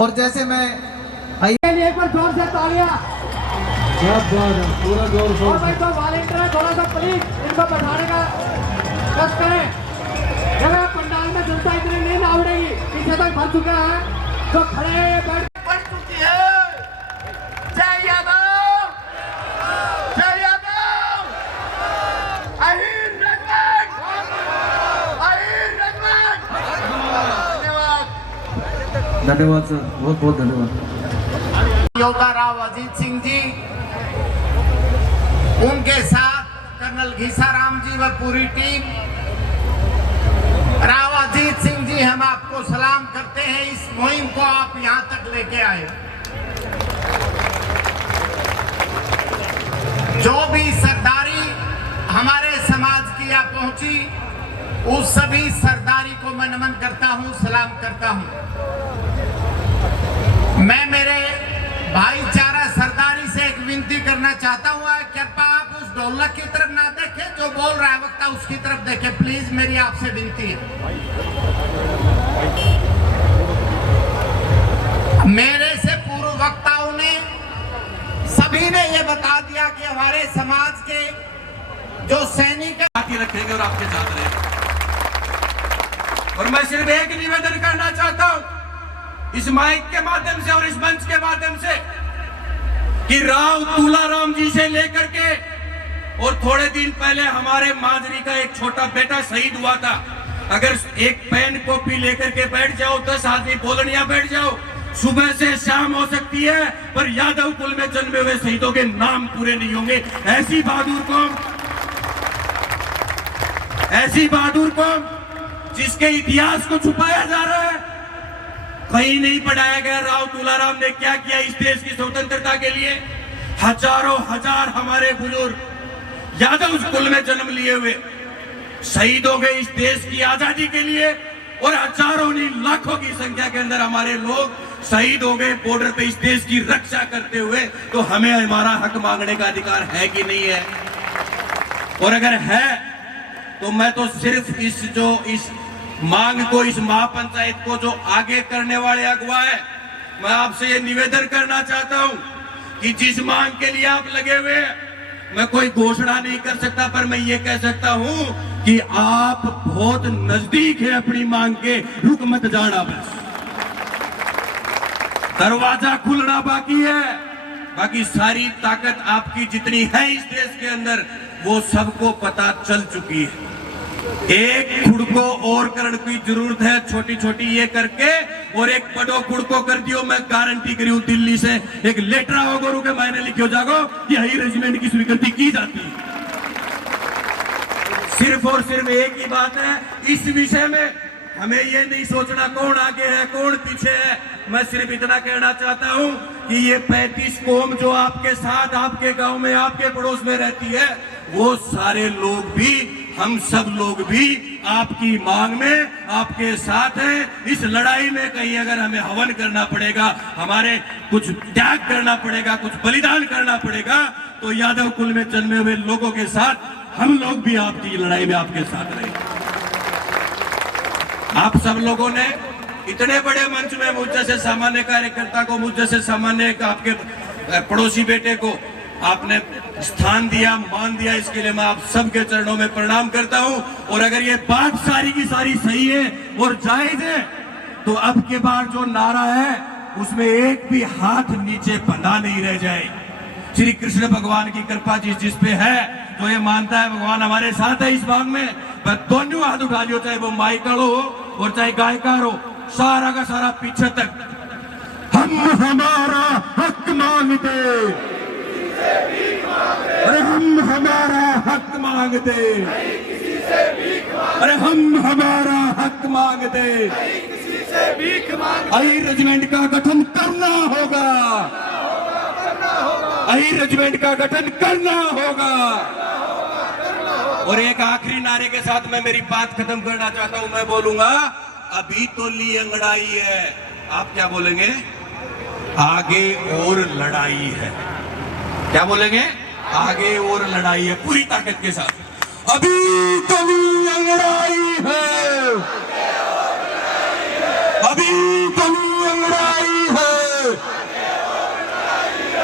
और जैसे मैं एक बार जोर से तालियां। पूरा जोर शोर। और भाई तो वॉलंटियर थोड़ा सा प्लीज इनको बैठाने का कष्ट करें। अगर पंडाल में जनता इतनी नहीं ना उड़ेगी, पीछे तक भर चुका है, तो खड़े बैठ बढ़ चुकी है। जय यादव, जय यादव। Ahir regiment, Ahir regiment. धन्यवाद। धन्यवाद सर, बहुत बहुत धन्यवाद। योद्धा राव अजीत सिंह जी, उनके साथ कर्नल घीसाराम जी व पूरी टीम। राव अजीत सिंह जी, हम आपको सलाम करते हैं, इस मुहिम को आप यहां तक लेके आए। जो भी सरदारी हमारे समाज की यहाँ पहुंची, उस सभी सरदारी को मैं नमन करता हूं, सलाम करता हूं। मैं मेरे भाईचारा सरदारी से एक विनती करना चाहता हूँ, कृपया आप उस ढोलक की तरफ ना देखें, जो बोल रहा है वक्ता उसकी तरफ देखें, प्लीज मेरी आपसे विनती है। मेरे से पूर्व वक्ताओं ने सभी ने ये बता दिया कि हमारे समाज के जो सैनिक रखेंगे और आपके साथ रहेंगे। और मैं सिर्फ एक निवेदन करना चाहता हूं इस माइक के माध्यम से और इस मंच के माध्यम से, कि राव तुलाराम जी से लेकर के और थोड़े दिन पहले हमारे माजरी का एक छोटा बेटा शहीद हुआ था। अगर एक पेन कॉपी लेकर के बैठ जाओ, 10 आदमी बोलनिया बैठ जाओ, सुबह से शाम हो सकती है, पर यादव कुल में जन्मे हुए शहीदों के नाम पूरे नहीं होंगे। ऐसी बहादुर कौम जिसके इतिहास को छुपाया जा रहा है, कहीं नहीं पढ़ाया गया राव तुलाराम ने क्या किया इस देश की स्वतंत्रता के लिए। हजारों हजार हमारे बुजुर्ग यादव कुल में जन्म लिए हुए शहीद हो गए इस देश की आजादी के लिए, और हजारों नहीं लाखों की संख्या के अंदर हमारे लोग शहीद हो गए बॉर्डर पे इस देश की रक्षा करते हुए। तो हमें हमारा हक मांगने का अधिकार है कि नहीं है? और अगर है तो मैं तो सिर्फ इस मांग को, इस महापंचायत को जो आगे करने वाले अगुवा है, मैं आपसे ये निवेदन करना चाहता हूं कि जिस मांग के लिए आप लगे हुए हैं, मैं कोई घोषणा नहीं कर सकता, पर मैं ये कह सकता हूं कि आप बहुत नजदीक है अपनी मांग के, रुक मत जाना, बस दरवाजा खुलना बाकी है। बाकी सारी ताकत आपकी जितनी है इस देश के अंदर, वो सबको पता चल चुकी है। एक खुद को और करने की जरूरत है, छोटी छोटी ये करके और एक बड़ो कुड़को कर दियो। मैं गारंटी करी हूं दिल्ली से एक लेटर आओ गुरु के मैंने लिखियो जागो कि हाई रेजिमेंट की स्वीकृति की जाती है। सिर्फ और सिर्फ एक ही बात है, इस विषय में हमें ये नहीं सोचना कौन आगे है कौन पीछे है। मैं सिर्फ इतना कहना चाहता हूं कि ये 35 कौम जो आपके साथ आपके गांव में आपके पड़ोस में रहती है, वो सारे लोग भी, हम सब लोग भी आपकी मांग में आपके साथ हैं। इस लड़ाई में कहीं अगर हमें हवन करना पड़ेगा, हमारे कुछ त्याग करना पड़ेगा, कुछ बलिदान करना पड़ेगा, तो यादव कुल में जन्मे हुए लोगों के साथ हम लोग भी आपकी लड़ाई में आपके साथ रहेंगे। आप सब लोगों ने इतने बड़े मंच में मुझ जैसे सामान्य कार्यकर्ता को, मुझ जैसे सामान्य आपके पड़ोसी बेटे को आपने स्थान दिया, मान दिया, इसके लिए मैं आप सबके चरणों में प्रणाम करता हूं। और अगर ये बात सारी की सारी सही है और जायज है, तो अब के बार जो नारा है उसमें एक भी हाथ नीचे बंधा नहीं रह जाए। श्री कृष्ण भगवान की कृपा जिस पे है, जो ये मानता है भगवान हमारे साथ है इस भाग में, वह दोनों हाथ उठा लियो, चाहे वो माइकल हो और चाहे गायकार हो, सारा का सारा पीछे तक। हम हमारा हक मांगते, अरे हम हमारा हक मांगते, अरे हम हमारा हक मांगते, आई रेजिमेंट का गठन करना होगा, आई रेजिमेंट का गठन करना होगा। और एक आखिरी नारे के साथ मैं मेरी बात खत्म करना चाहता हूं। मैं बोलूंगा अभी तो ली अंगड़ाई है, आप क्या बोलेंगे? आगे और लड़ाई है। क्या बोलेंगे? आगे और लड़ाई है, पूरी ताकत के साथ। अभी तो ली अंगड़ाई है, अभी तो ली अंगड़ाई है।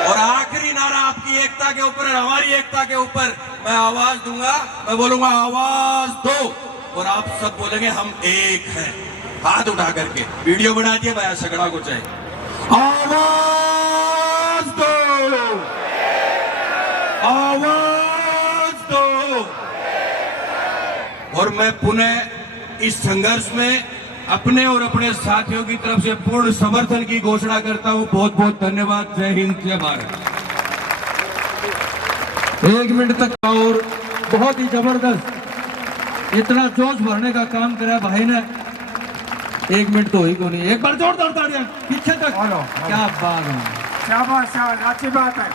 और आखिरी नारा आपकी एकता के ऊपर, हमारी एकता के ऊपर मैं आवाज दूंगा, मैं बोलूंगा आवाज दो, और आप सब बोलेंगे हम एक हैं, हाथ उठा करके। वीडियो बना दिए भाई सगड़ा को चाहे, आवाज दो, आवाज दो। और मैं पुनः इस संघर्ष में अपने और अपने साथियों की तरफ से पूर्ण समर्थन की घोषणा करता हूं। बहुत बहुत धन्यवाद। जय हिंद, जय भारत। 1 मिनट तक और बहुत ही जबरदस्त इतना जोश भरने का काम करा भाई ने। 1 मिनट तो ही को नहीं, एक बार जोरदार तालियां पीछे तक। क्या बात है, क्या बात है, अच्छी बात है।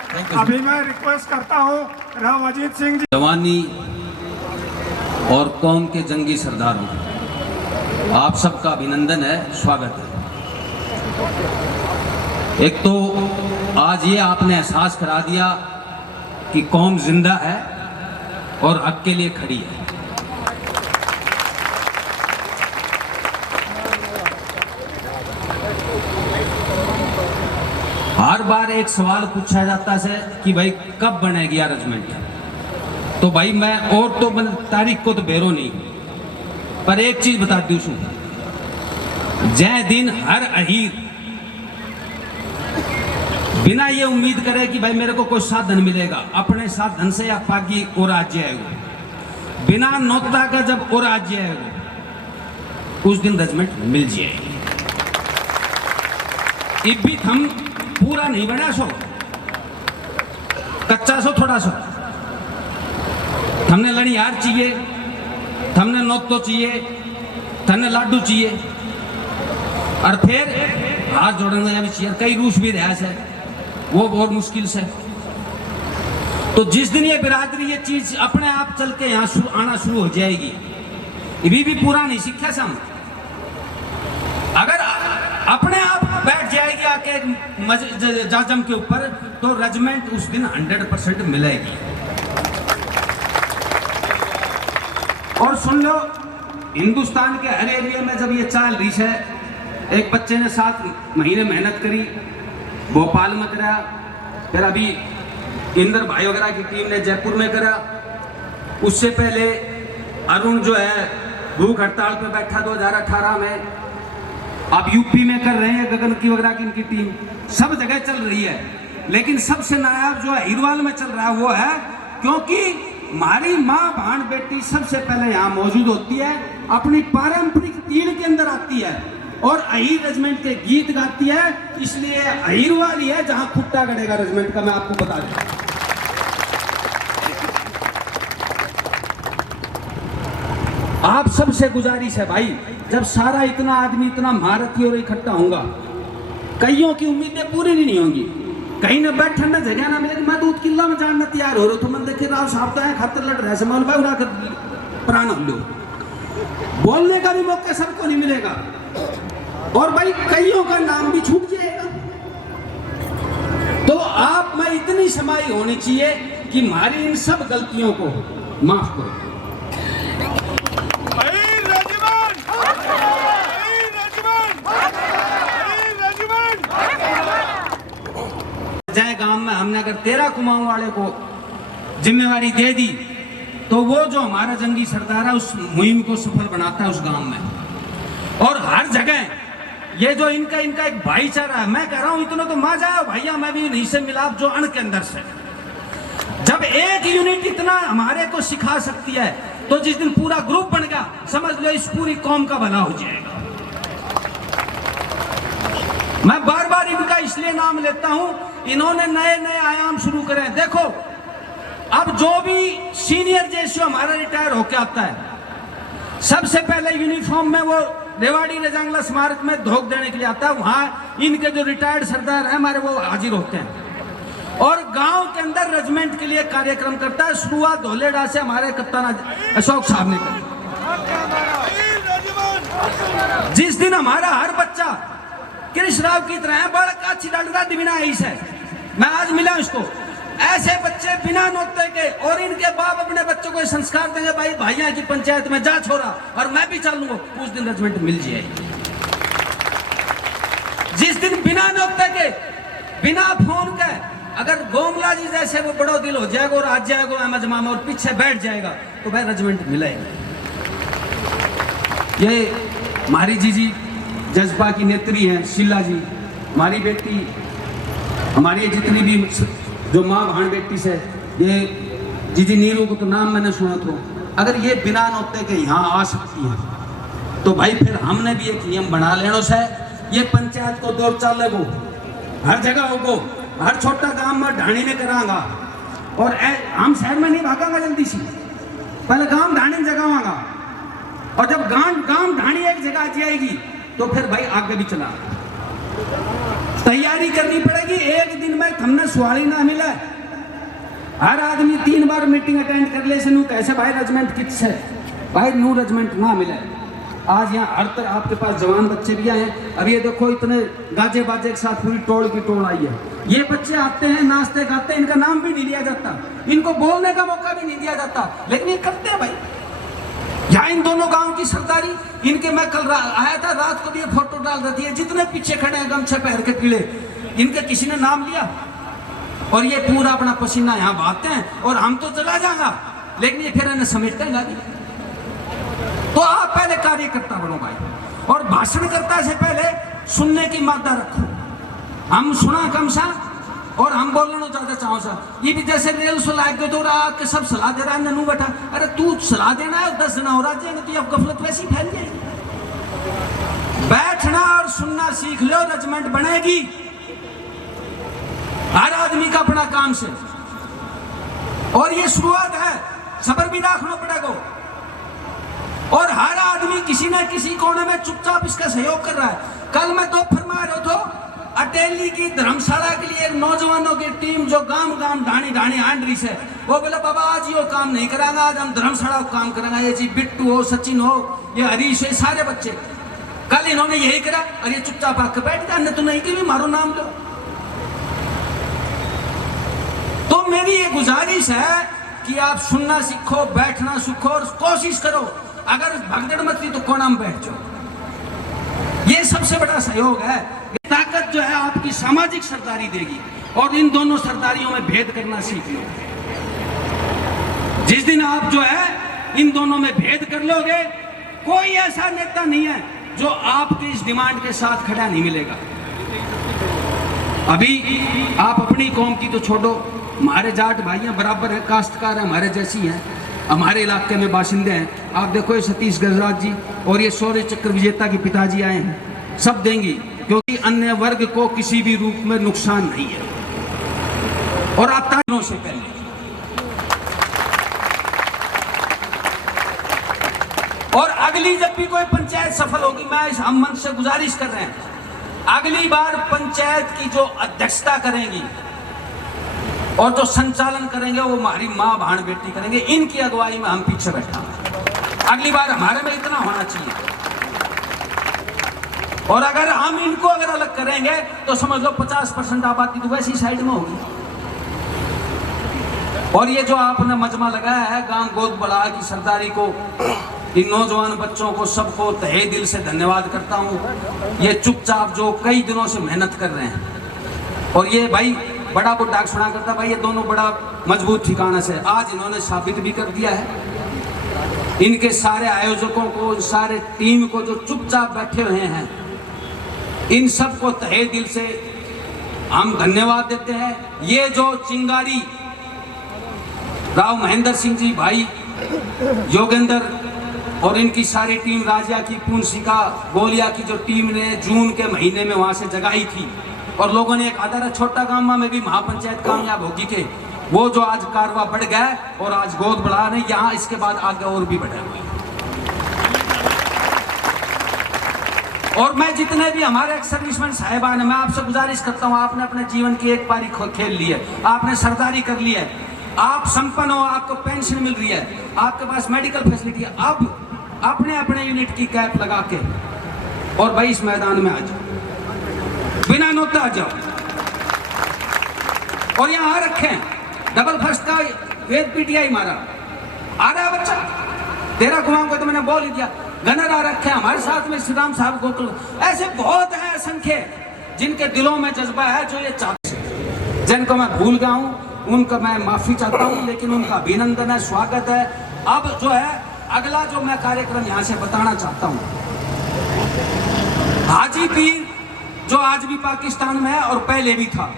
अभी मैं रिक्वेस्ट करता हूँ राव अजीत सिंह जी। जवानी और कौम के जंगी सरदारों, आप सबका अभिनंदन है, स्वागत है। एक तो आज ये आपने एहसास करा दिया कि कौम जिंदा है और हक के लिए खड़ी है। हर बार एक सवाल पूछा जाता है कि भाई कब बनेगी यह रेजिमेंट। तो भाई मैं और तो तारीख को तो बेरो नहीं, पर एक चीज बता दूं, जय दिन हर अहीर बिना ये उम्मीद करे कि भाई मेरे को कोई साधन मिलेगा, अपने साधन से या पागी और राज्य आएगा, बिना नौता का जब और राज्य आएगा उस दिन रेजिमेंट मिल जाएगी। इब भी हम पूरा नहीं बना सो, कच्चा सो थोड़ा सो। हमने लड़ियार चाहिए, हमने नौतो चाहिए, हमने लाडू चाहिए, और फिर हाथ जोड़ने भी चाहिए। कई रूस भी रहा है, वो बहुत मुश्किल से। तो जिस दिन ये बिरादरी ये चीज अपने आप चल के यहाँ आना शुरू हो जाएगी, ये भी पूरा नहीं सीखा से हम, अगर अपने आप बैठ जाएगी आके जाजम के ऊपर, तो रेजिमेंट उस दिन 100% मिलेगी। और सुन लो, हिंदुस्तान के हर एरिया में जब ये चाल रही है, एक बच्चे ने 7 महीने मेहनत करी, भोपाल में करा, फिर अभी इंदर भाई वगैरह की टीम ने जयपुर में करा, उससे पहले अरुण जो है भूख हड़ताल पे बैठा 2018 में, अब यूपी में कर रहे हैं गगन की वगैरह की इनकी टीम, सब जगह चल रही है। लेकिन सबसे नायाब जो है हिरवाल में चल रहा है, वो है क्योंकि हमारी माँ बहन बेटी सबसे पहले यहाँ मौजूद होती है, अपनी पारंपरिक तीन के अंदर आती है, और अहीर रेजिमेंट के गीत गाती है, इसलिए अहीर वाली है जहां खुट्टा गड़ेगा रेजिमेंट का, मैं आपको बता दूं। आप सबसे गुजारिश है भाई, जब सारा इतना आदमी इतना महारथी और इकट्ठा होगा, कईयों की उम्मीदें पूरी नहीं होंगी, कहीं ना बैठने में जगह ना मिलेगी। मैं दूध किला में जानना तैयार हो रहा तो मैं देखे राव साहब है खतर लड़ रहे समान भाई उड़ा कर प्राण लो, बोलने का भी मौका सबको नहीं मिलेगा और भाई कईयों का नाम भी छूट जाएगा। तो आप में इतनी समाई होनी चाहिए कि हमारी इन सब गलतियों को माफ करो। जय गांव में हमने अगर 13 कुमाऊं वाले को जिम्मेवारी दे दी तो वो जो हमारा जंगी सरदार है उस मुहिम को सफल बनाता है उस गांव में। और हर जगह ये जो इनका एक भाईचारा है, मैं कह रहा हूं इतना तो मा जाओ भैया, मैं भी नहीं से मिलाप जो अण के अंदर से, जब एक यूनिट इतना हमारे को सिखा सकती है तो जिस दिन पूरा ग्रुप बन गया समझ लो इस पूरी कौम का भला हो जाएगा। मैं बार बार इनका इसलिए नाम लेता हूं, इन्होंने नए नए आयाम शुरू करे। देखो अब जो भी सीनियर जेसीओ हमारा रिटायर होकर आता है, सबसे पहले यूनिफॉर्म में वो रेवाड़ी रेजांगला स्मारक में धोख देने के लिए आता है। वहां इनके जो रिटायर्ड सरदार हैं हमारे वो हाजिर होते हैं और गांव के अंदर रेजिमेंट के लिए कार्यक्रम करता है। शुरुआत धोलेडा से हमारे कप्तान अशोक साहब ने की। जिस दिन हमारा हर बच्चा कृष्ण राव की तरह है, बड़ा काची डालगा दिविना है, मैं आज मिला इसको, ऐसे बच्चे बिना नोते के और इनके बाप अपने बच्चों को संस्कार देंगे, भाई भाइया की पंचायत में जा छोरा और मैं भी चलूंगा, उस दिन रेजिमेंट मिल जाएगी। जिस दिन बिना नोते के बिना फोन के अगर गोमला जी जैसे वो बड़ो दिल हो जाएगा और आज जाएगा अहमद मामा और पीछे बैठ जाएगा तो भाई रेजिमेंट मिलेगा। ये हमारी जीजी जज्बा की नेत्री हैं शीला जी, हमारी बेटी, हमारी जितनी भी जो माँ भाण बेटी से, ये जीजी नीरू को तो नाम मैंने सुना तो, अगर ये बिना नोते के यहाँ आ सकती है तो भाई फिर हमने भी एक नियम बना लेना से, ये पंचायत को दौर चाले को हर जगह को हर छोटा गांव में ढाणी में करांगा और हम शहर में नहीं भागांगा जल्दी से, पहले गांव ढाणी में जगह होगा और जब गांव ढाणी एक जगह आ जाएगी तो फिर भाई आगे भी चला तैयारी करनी पड़ेगी। एक दिन में हमने सुहाली ना मिला, हर आदमी 3 बार मीटिंग अटेंड कर ले से कैसे भाई रेजिमेंट किस है, भाई नू रेजिमेंट ना मिले। आज यहाँ हर तरह आपके पास जवान बच्चे भी आए हैं। अब ये देखो इतने गाजे बाजे के साथ पूरी टोल की टोल आई है। ये बच्चे आते हैं, नाचते गाते हैं, इनका नाम भी नहीं लिया जाता, इनको बोलने का मौका भी नहीं दिया जाता, लेकिन ये करते हैं भाई। यहाँ इन दोनों गांव की सरदारी, इनके मैं कल आया था, रात को भी ये फोटो डाल रही है, जितने पीछे खड़े हैं गमछे पहन के पीले, इनके किसी ने नाम लिया और ये पूरा अपना पसीना यहाँ बहाते हैं और हम तो चला जाएगा, लेकिन ये फिर इन्हें समेटते हैं। तो आप पहले कार्यकर्ता बनो भाई, और भाषण करता से पहले सुनने की मादा रखो। हम सुना कम सा और हम बोलना ज्यादा चाहो सा। ये भी जैसे रेल सुला के तो के सब सलाह दे रहा है ननू बेटा, अरे तू सलाह देना है 10 दिन और आ जाएंगे तो अब गफलत वैसी फैल जाएगी। बैठना और सुनना सीख लो, रेजिमेंट बनेगी हर आदमी का अपना काम से। और ये शुरुआत है, सब्र भी रखना पड़ेगा और हर आदमी किसी न किसी कोने में चुपचाप इसका सहयोग कर रहा है। कल मैं तो फरमा रहा था अटेली की धर्मशाला के लिए एक नौजवानों की टीम जो गांव ढाणी आंड्री से, वो बोले बाबा आज ये काम नहीं करांगा, आज हम धर्मशाला को काम करांगा। ये जी बिट्टू हो, सचिन हो, ये हरीश है, सारे बच्चे कल इन्होंने यही करा और ये चुपचाप आके बैठ गया, तो नहीं कि मारो नाम लो। तो मेरी ये गुजारिश है कि आप सुनना सीखो, बैठना सीखो और कोशिश करो, अगर भगदड़ मचली तो कोना में बैठ जाओ। ये सबसे बड़ा सहयोग है। ताकत जो है आपकी सामाजिक सरदारी देगी और इन दोनों सरदारियों में भेद करना सीख लो। जिस दिन आप जो है इन दोनों में भेद कर लोगे, कोई ऐसा नेता नहीं है जो आपकी इस डिमांड के साथ खड़ा नहीं मिलेगा। अभी आप अपनी कौम की तो छोड़ो, हमारे जाट भाइयां बराबर है, काश्तकार है, हमारे जैसी हैं, हमारे इलाके में बाशिंदे हैं। आप देखो ये सतीश गजराज जी और ये शौर्य चक्र विजेता के पिताजी आए हैं, सब देंगी, क्योंकि अन्य वर्ग को किसी भी रूप में नुकसान नहीं है। और आप तारीखों से पहले और अगली जब भी कोई पंचायत सफल होगी, मैं इस हम मंच से गुजारिश कर रहे हैं, अगली बार पंचायत की जो अध्यक्षता करेंगी और जो संचालन करेंगे वो हमारी माँ बहन बेटी करेंगे। इनकी अगुवाई में हम पीछे बैठा। अगली बार हमारे में इतना होना चाहिए। और अगर हम इनको अलग करेंगे तो समझ लो 50% आबादी तो वैसी साइड में होगी। और ये जो आपने मजमा लगाया है गांव गोद बड़ा की सरदारी को, इन नौजवान बच्चों को सबको तहे दिल से धन्यवाद करता हूँ। ये चुपचाप जो कई दिनों से मेहनत कर रहे हैं, और ये भाई बड़ा बुढ़ा सुना करता भाई, ये दोनों बड़ा मजबूत ठिकाना से आज इन्होंने साबित भी कर दिया है। इनके सारे आयोजकों को, सारे टीम को जो चुपचाप बैठे हुए हैं, इन सबको तहे दिल से हम धन्यवाद देते हैं। ये जो चिंगारी राव महेंद्र सिंह जी, भाई योगेंद्र और इनकी सारी टीम, राजा की, पूंसिका, गोलिया की जो टीम ने जून के महीने में वहां से जगाई थी, और लोगों ने एक आधार छोटा गांव में भी महापंचायत कामयाब होगी के वो जो आज कारवा बढ़ गया और आज गोद बढ़ा नहीं, यहाँ इसके बाद आगे और भी बढ़ेगा। और मैं जितने भी हमारे एक्स सर्विसमैन साहिबान हैं, मैं आपसे गुजारिश करता हूँ, आपने अपने जीवन की एक पारी खेल ली है, आपने सरदारी कर ली है, आप संपन्न हो, आपको पेंशन मिल रही है, आपके पास मेडिकल फैसिलिटी है, अब अपने अपने यूनिट की कैप लगा के और भाई इस मैदान में आ जाओ, बिना नोते आ जाओ। और यहाँ रखें डबल फर्स्ट का वेद पीटीआई मारा, आ रहा बच्चा तेरा कुमाऊं को तो मैंने बोल ही दिया, गनर आ रखे हमारे साथ में श्री राम साहब गोकुल, ऐसे बहुत है असंख्य जिनके दिलों में जज्बा है, जो ये चाहते, जिनको मैं भूल गया हूँ उनका मैं माफी चाहता हूँ, लेकिन उनका अभिनंदन है, स्वागत है। अब जो है अगला जो मैं कार्यक्रम यहाँ से बताना चाहता हूँ, हाजी पीर जो आज भी पाकिस्तान में है और पहले भी था,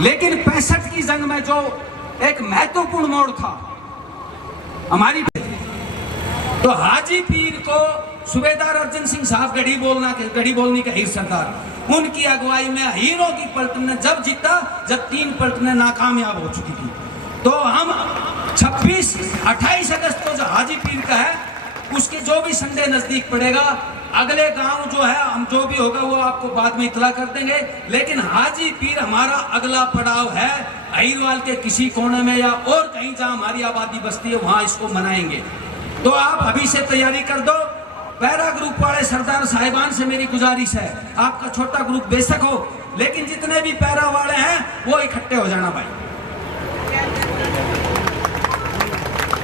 लेकिन 65 की जंग में जो एक महत्वपूर्ण मोड़ था हमारी, तो हाजी पीर को सूबेदार अर्जन सिंह साहब गढ़ी बोलनी के हीर सरदार, उनकी अगुवाई में हीरों की पलटन ने जब जीता, जब 3 पलटनें नाकामयाब हो चुकी थी, तो हम 28 अगस्त को जो हाजी पीर का है, उसके जो भी संडे नजदीक पड़ेगा, अगले गांव जो है हम जो भी होगा वो आपको बाद में इतला कर देंगे, लेकिन हाजी पीर हमारा अगला पड़ाव है। अहिरवाल के किसी कोने में या और कहीं जहां हमारी आबादी बसती है वहां इसको मनाएंगे। तो आप अभी से तैयारी कर दो। पैरा ग्रुप वाले सरदार साहिबान से मेरी गुजारिश है, आपका छोटा ग्रुप बेशक हो, लेकिन जितने भी पैरा वाले हैं वो इकट्ठे हो जाना भाई।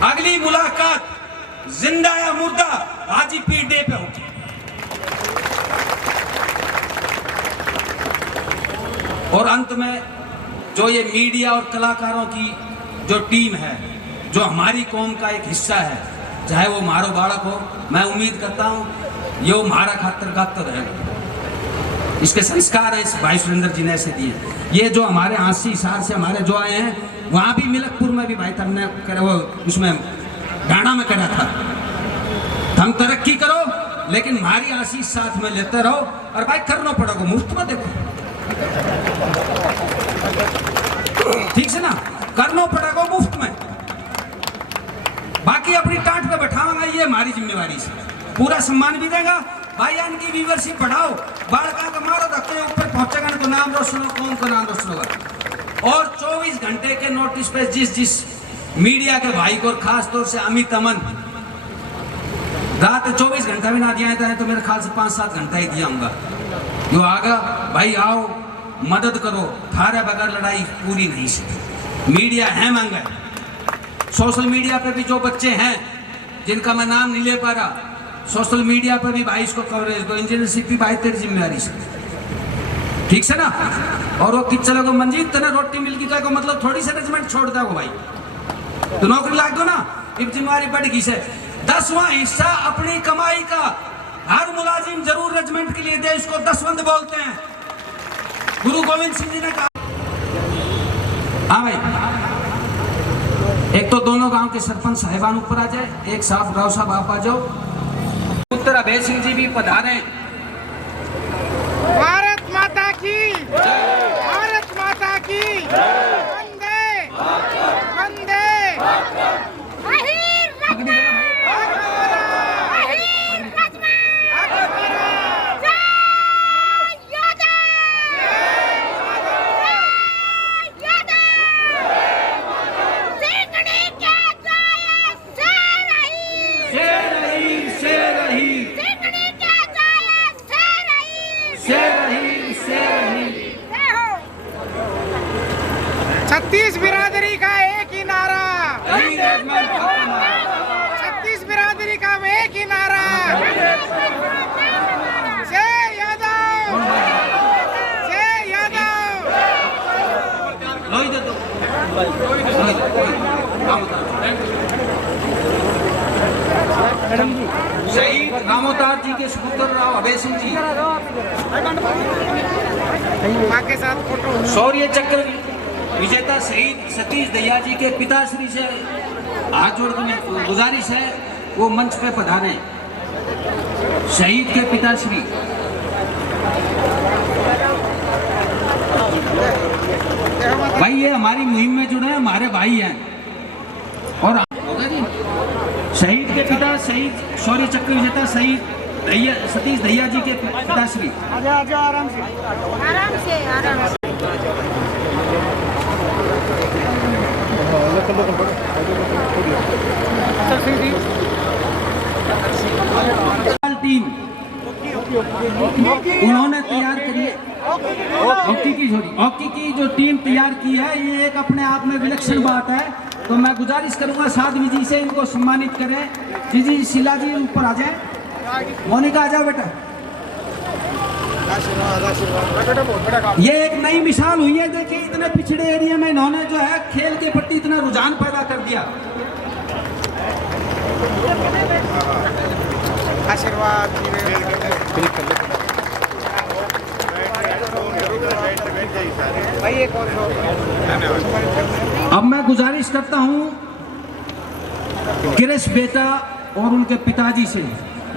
अगली मुलाकात जिंदा या मुर्दा हाजी पीर डे पे होगी। और अंत में जो ये मीडिया और कलाकारों की जो टीम है, जो हमारी कौम का एक हिस्सा है, चाहे वो मारो बालक हो, मैं उम्मीद करता हूँ ये वो मारा खातर गातर रहेगा। इसके संस्कार है इस भाई सुरेंद्र जी ने ऐसे दिए। ये जो हमारे आंसी हिसार से हमारे जो आए हैं, वहाँ भी मिलकपुर में भी भाई हमने वो उसमें गाना में करा था, हम तरक्की करो लेकिन हमारी आशीष साथ में लेते रहो, और भाई करना पड़ेगा मुफ्त में, देखो ठीक से ना, करना पड़ेगा मुफ्त में, बाकी अपनी टांट पे बैठाऊंगा, ये हमारी जिम्मेवारी से, पूरा सम्मान भी देगा भाई। इनकी व्यूअरशिप बढ़ाओ, बालका का मारो धक्के ऊपर पहुंचेगा तो नाम रोशन हो, कौन का नाम रोशन होगा। और 24 घंटे के नोटिस पे जिस मीडिया के भाई को, खास तौर से अमित अमन, रात 24 घंटा भी ना दिया तो मेरे ख्याल से 5-7 घंटा ही दिया हूँगा, जो आगा भाई आओ मदद करो, थारे बगैर लड़ाई पूरी नहीं सकती। मीडिया है महंगा, सोशल मीडिया पे भी जो बच्चे हैं जिनका मैं नाम नहीं ले पा रहा, सोशल मीडिया पे भी भाई इसको कवरेज दो, इंजीनियर सीपी भाई तेरी जिम्मेवारी से, ठीक से ना। और वो किच चलो मंजीत तेने रोटी मिल गई तो मतलब थोड़ी सी रेजिमेंट छोड़ दो भाई, तो नौकरी लाग दो ना, एक जिम्मेवारी बढ़ गई से। 10वां हिस्सा अपनी कमाई का हर मुलाजिम जरूर रेजिमेंट के लिए दे, इसको दसवंध बोलते हैं, गुरु गोविंद सिंह जी ने कहा। हाँ भाई, एक तो दोनों गांव के सरपंच साहिबान ऊपर आ जाए, एक साहब राव साहब आप आ जाओ, उत्तर अभय सिंह जी भी पधारे, भारत माता की, भारत माता की, वंदे वंदे। छत्तीस बिरादरी का एक ही नारा, छत्तीस बिरादरी का एक ही नारा, जय यादव, जय यादव। शहीद रामोतार जी के सुपुत्र राव अभय सिंह जी माँ के साथ फोटो। शौर्य चक्र विजेता शहीद सतीश दहिया जी के पिताश्री से हाथ जोड़कर गुजारिश है वो मंच पे पधारे। शहीद के पिताश्री। भाई ये हमारी मुहिम में जुड़े हैं, हमारे भाई हैं। और शहीद के पिता शहीद शौर्य चक्र विजेता शहीद सतीश दहिया जी के पिताश्री। आजा आराम से, आराम से, आराम से। टीम उन्होंने तैयार करी है, हॉकी की जो टीम तैयार की है, ये एक अपने आप में विलक्षण बात है। तो मैं गुजारिश करूंगा साध्वी जी से इनको सम्मानित करें। जी शीला जी ऊपर आ जाए। मोनिका आ जाओ बेटा। ये एक नई मिसाल हुई है। देखिए इतने पिछड़े एरिया में इन्होंने जो है खेल के प्रति इतना रुझान पैदा कर दिया। आशीर्वाद। अब मैं गुजारिश करता हूं गिरीश बेटा और उनके पिताजी से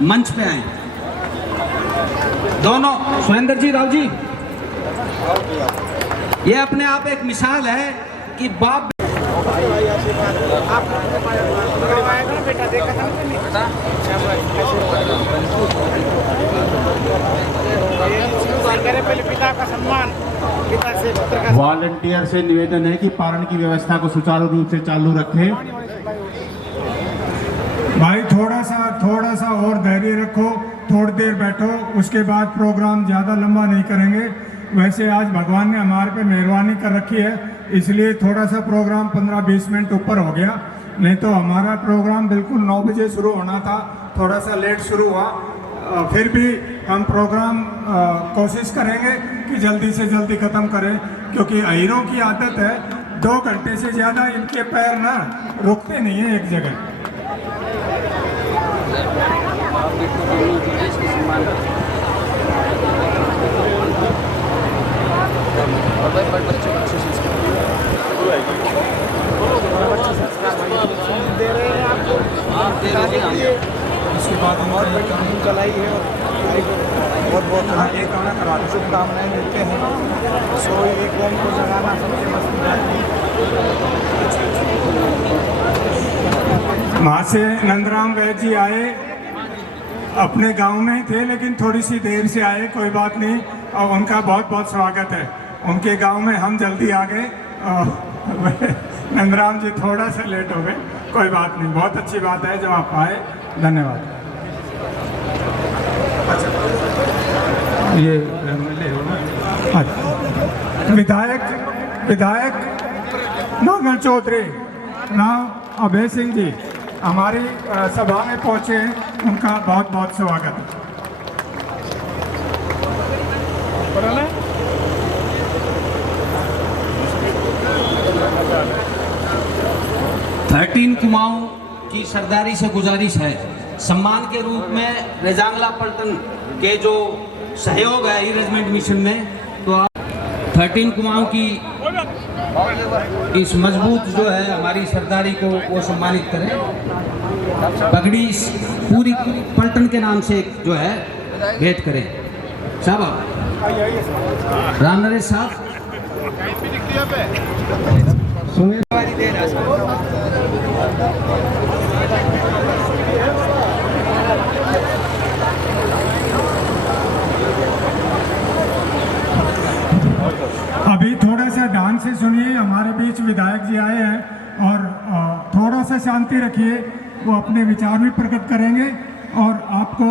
मंच पे आए। दोनों सुरेंद्र जी, राव जी, ये अपने आप एक मिसाल है कि बाप बेटा देखा था पहले पिता का सम्मान, पिता से पुत्र का। वॉलंटियर से निवेदन है कि पारण की व्यवस्था को सुचारू रूप से चालू रखें। भाई थोड़ा सा और धैर्य रखो, थोड़ी देर बैठो, उसके बाद प्रोग्राम ज़्यादा लंबा नहीं करेंगे। वैसे आज भगवान ने हमारे पे मेहरबानी कर रखी है, इसलिए थोड़ा सा प्रोग्राम 15-20 मिनट ऊपर हो गया, नहीं तो हमारा प्रोग्राम बिल्कुल 9 बजे शुरू होना था, थोड़ा सा लेट शुरू हुआ। फिर भी हम प्रोग्राम कोशिश करेंगे कि जल्दी से जल्दी ख़त्म करें, क्योंकि अहीरों की आदत है 2 घंटे से ज़्यादा इनके पैर ना रुकते नहीं हैं एक जगह। इसके बाद और बड़ी मुहिम चलाई है और बहुत एक गाना करवाने शुभकामनाएं देते हैं। सो एक ओम को जगाना सबसे मस्त वहाँ से नंदराम वैद्य जी आए, अपने गांव में ही थे लेकिन थोड़ी सी देर से आए, कोई बात नहीं, और उनका बहुत बहुत स्वागत है। उनके गांव में हम जल्दी आ गए, नंदराम जी थोड़ा सा लेट हो गए, कोई बात नहीं, बहुत अच्छी बात है जब आप आए, धन्यवाद। ये विधायक नागल चौधरी राव अभय सिंह जी हमारी सभा में पहुंचे हैं, उनका बहुत बहुत स्वागत है। 13 कुमाऊं की सरदारी से गुजारिश है, सम्मान के रूप में रेजांगला पलटन के जो सहयोग है ई रेजिमेंट मिशन में, तो आप 13 कुमाऊं की इस मजबूत जो है हमारी सरदारी को वो सम्मानित करें। पगड़ी पूरी पलटन के नाम से जो है भेंट करें। शाबाश। राम नरेश साहब अभी थोड़ा सा ध्यान से सुनिए, हमारे बीच विधायक जी आए हैं और थोड़ा सा शांति रखिए, वो अपने विचार भी प्रकट करेंगे और आपको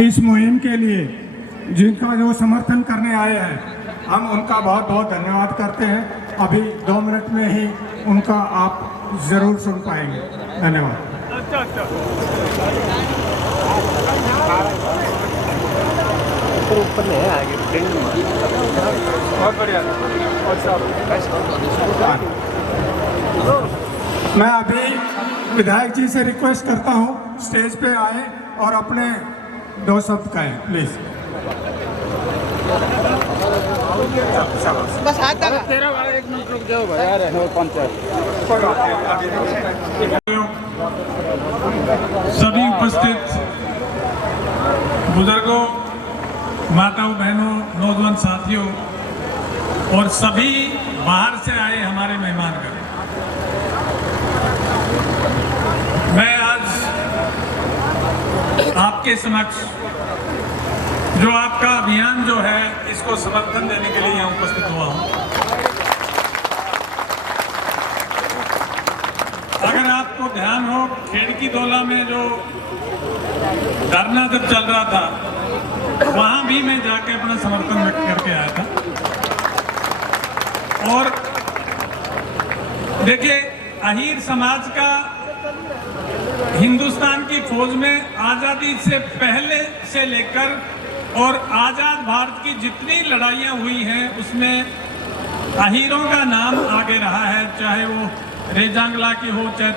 इस मुहिम के लिए जिनका जो समर्थन करने आए हैं हम उनका बहुत बहुत धन्यवाद करते हैं। अभी 2 मिनट में ही उनका आप जरूर सुन पाएंगे। धन्यवाद। मैं अभी विधायक जी से रिक्वेस्ट करता हूं स्टेज पे आए और अपने 2 शब्द कहें प्लीज। बस आता है तेरा 1 मिनट रुक जाओ भाई यार है पंचायत। सभी उपस्थित बुजुर्गों, माताओं, बहनों, नौजवान साथियों और सभी बाहर से आए हमारे मेहमानगण, मैं आज आपके समक्ष जो आपका अभियान जो है इसको समर्थन देने के लिए यहाँ उपस्थित हुआ हूँ। अगर आपको ध्यान हो, खेड़की दौला में जो धरना जब चल रहा था वहां भी मैं जाके अपना समर्थन व्यक्त करके आया था। और देखिए, अहीर समाज का हिंदुस्तान की फौज में आजादी से पहले से लेकर और आजाद भारत की जितनी लड़ाइयां हुई हैं उसमें अहीरों का नाम आगे रहा है, चाहे वो रेजांगला की हो, चाहे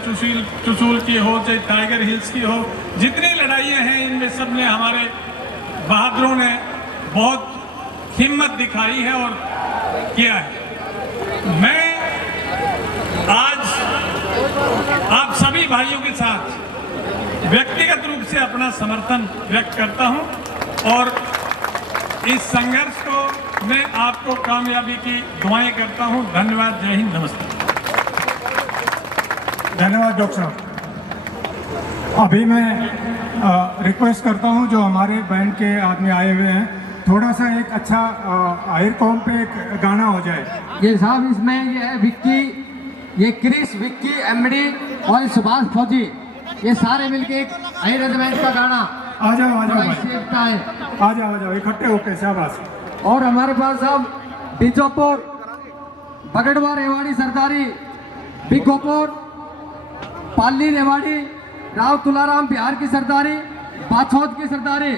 चुसूल की हो, चाहे टाइगर हिल्स की हो। जितनी लड़ाइयां हैं इनमें सब ने हमारे बहादुरों ने बहुत हिम्मत दिखाई है और किया है। मैं आज आप सभी भाइयों के साथ व्यक्तिगत रूप से अपना समर्थन व्यक्त करता हूं और इस संघर्ष को मैं आपको कामयाबी की दुआएं करता हूं। धन्यवाद। जय हिंद। नमस्ते। धन्यवाद डॉक्टर साहब। अभी मैं रिक्वेस्ट करता हूं जो हमारे बैंड के आदमी आए हुए हैं, थोड़ा सा एक अच्छा आहिर कौम पे एक गाना हो जाए। ये साहब इसमें ये है विक्की, ये क्रिस, विक्की, एमडी और सुभाष फौजी, ये सारे मिलके एक आहिर रेजिमेंट का गाना। आ जाओ भाई, आ जाओ इकट्ठे होके। शाबाश। और हमारे पास साहब बिजोपुर, बगड़वा रेवाड़ी सरदारी, बिगोपुर, पाली रेवाड़ी, राव तुलाराम बिहार की सरदारी, बाछौद की सरदारी,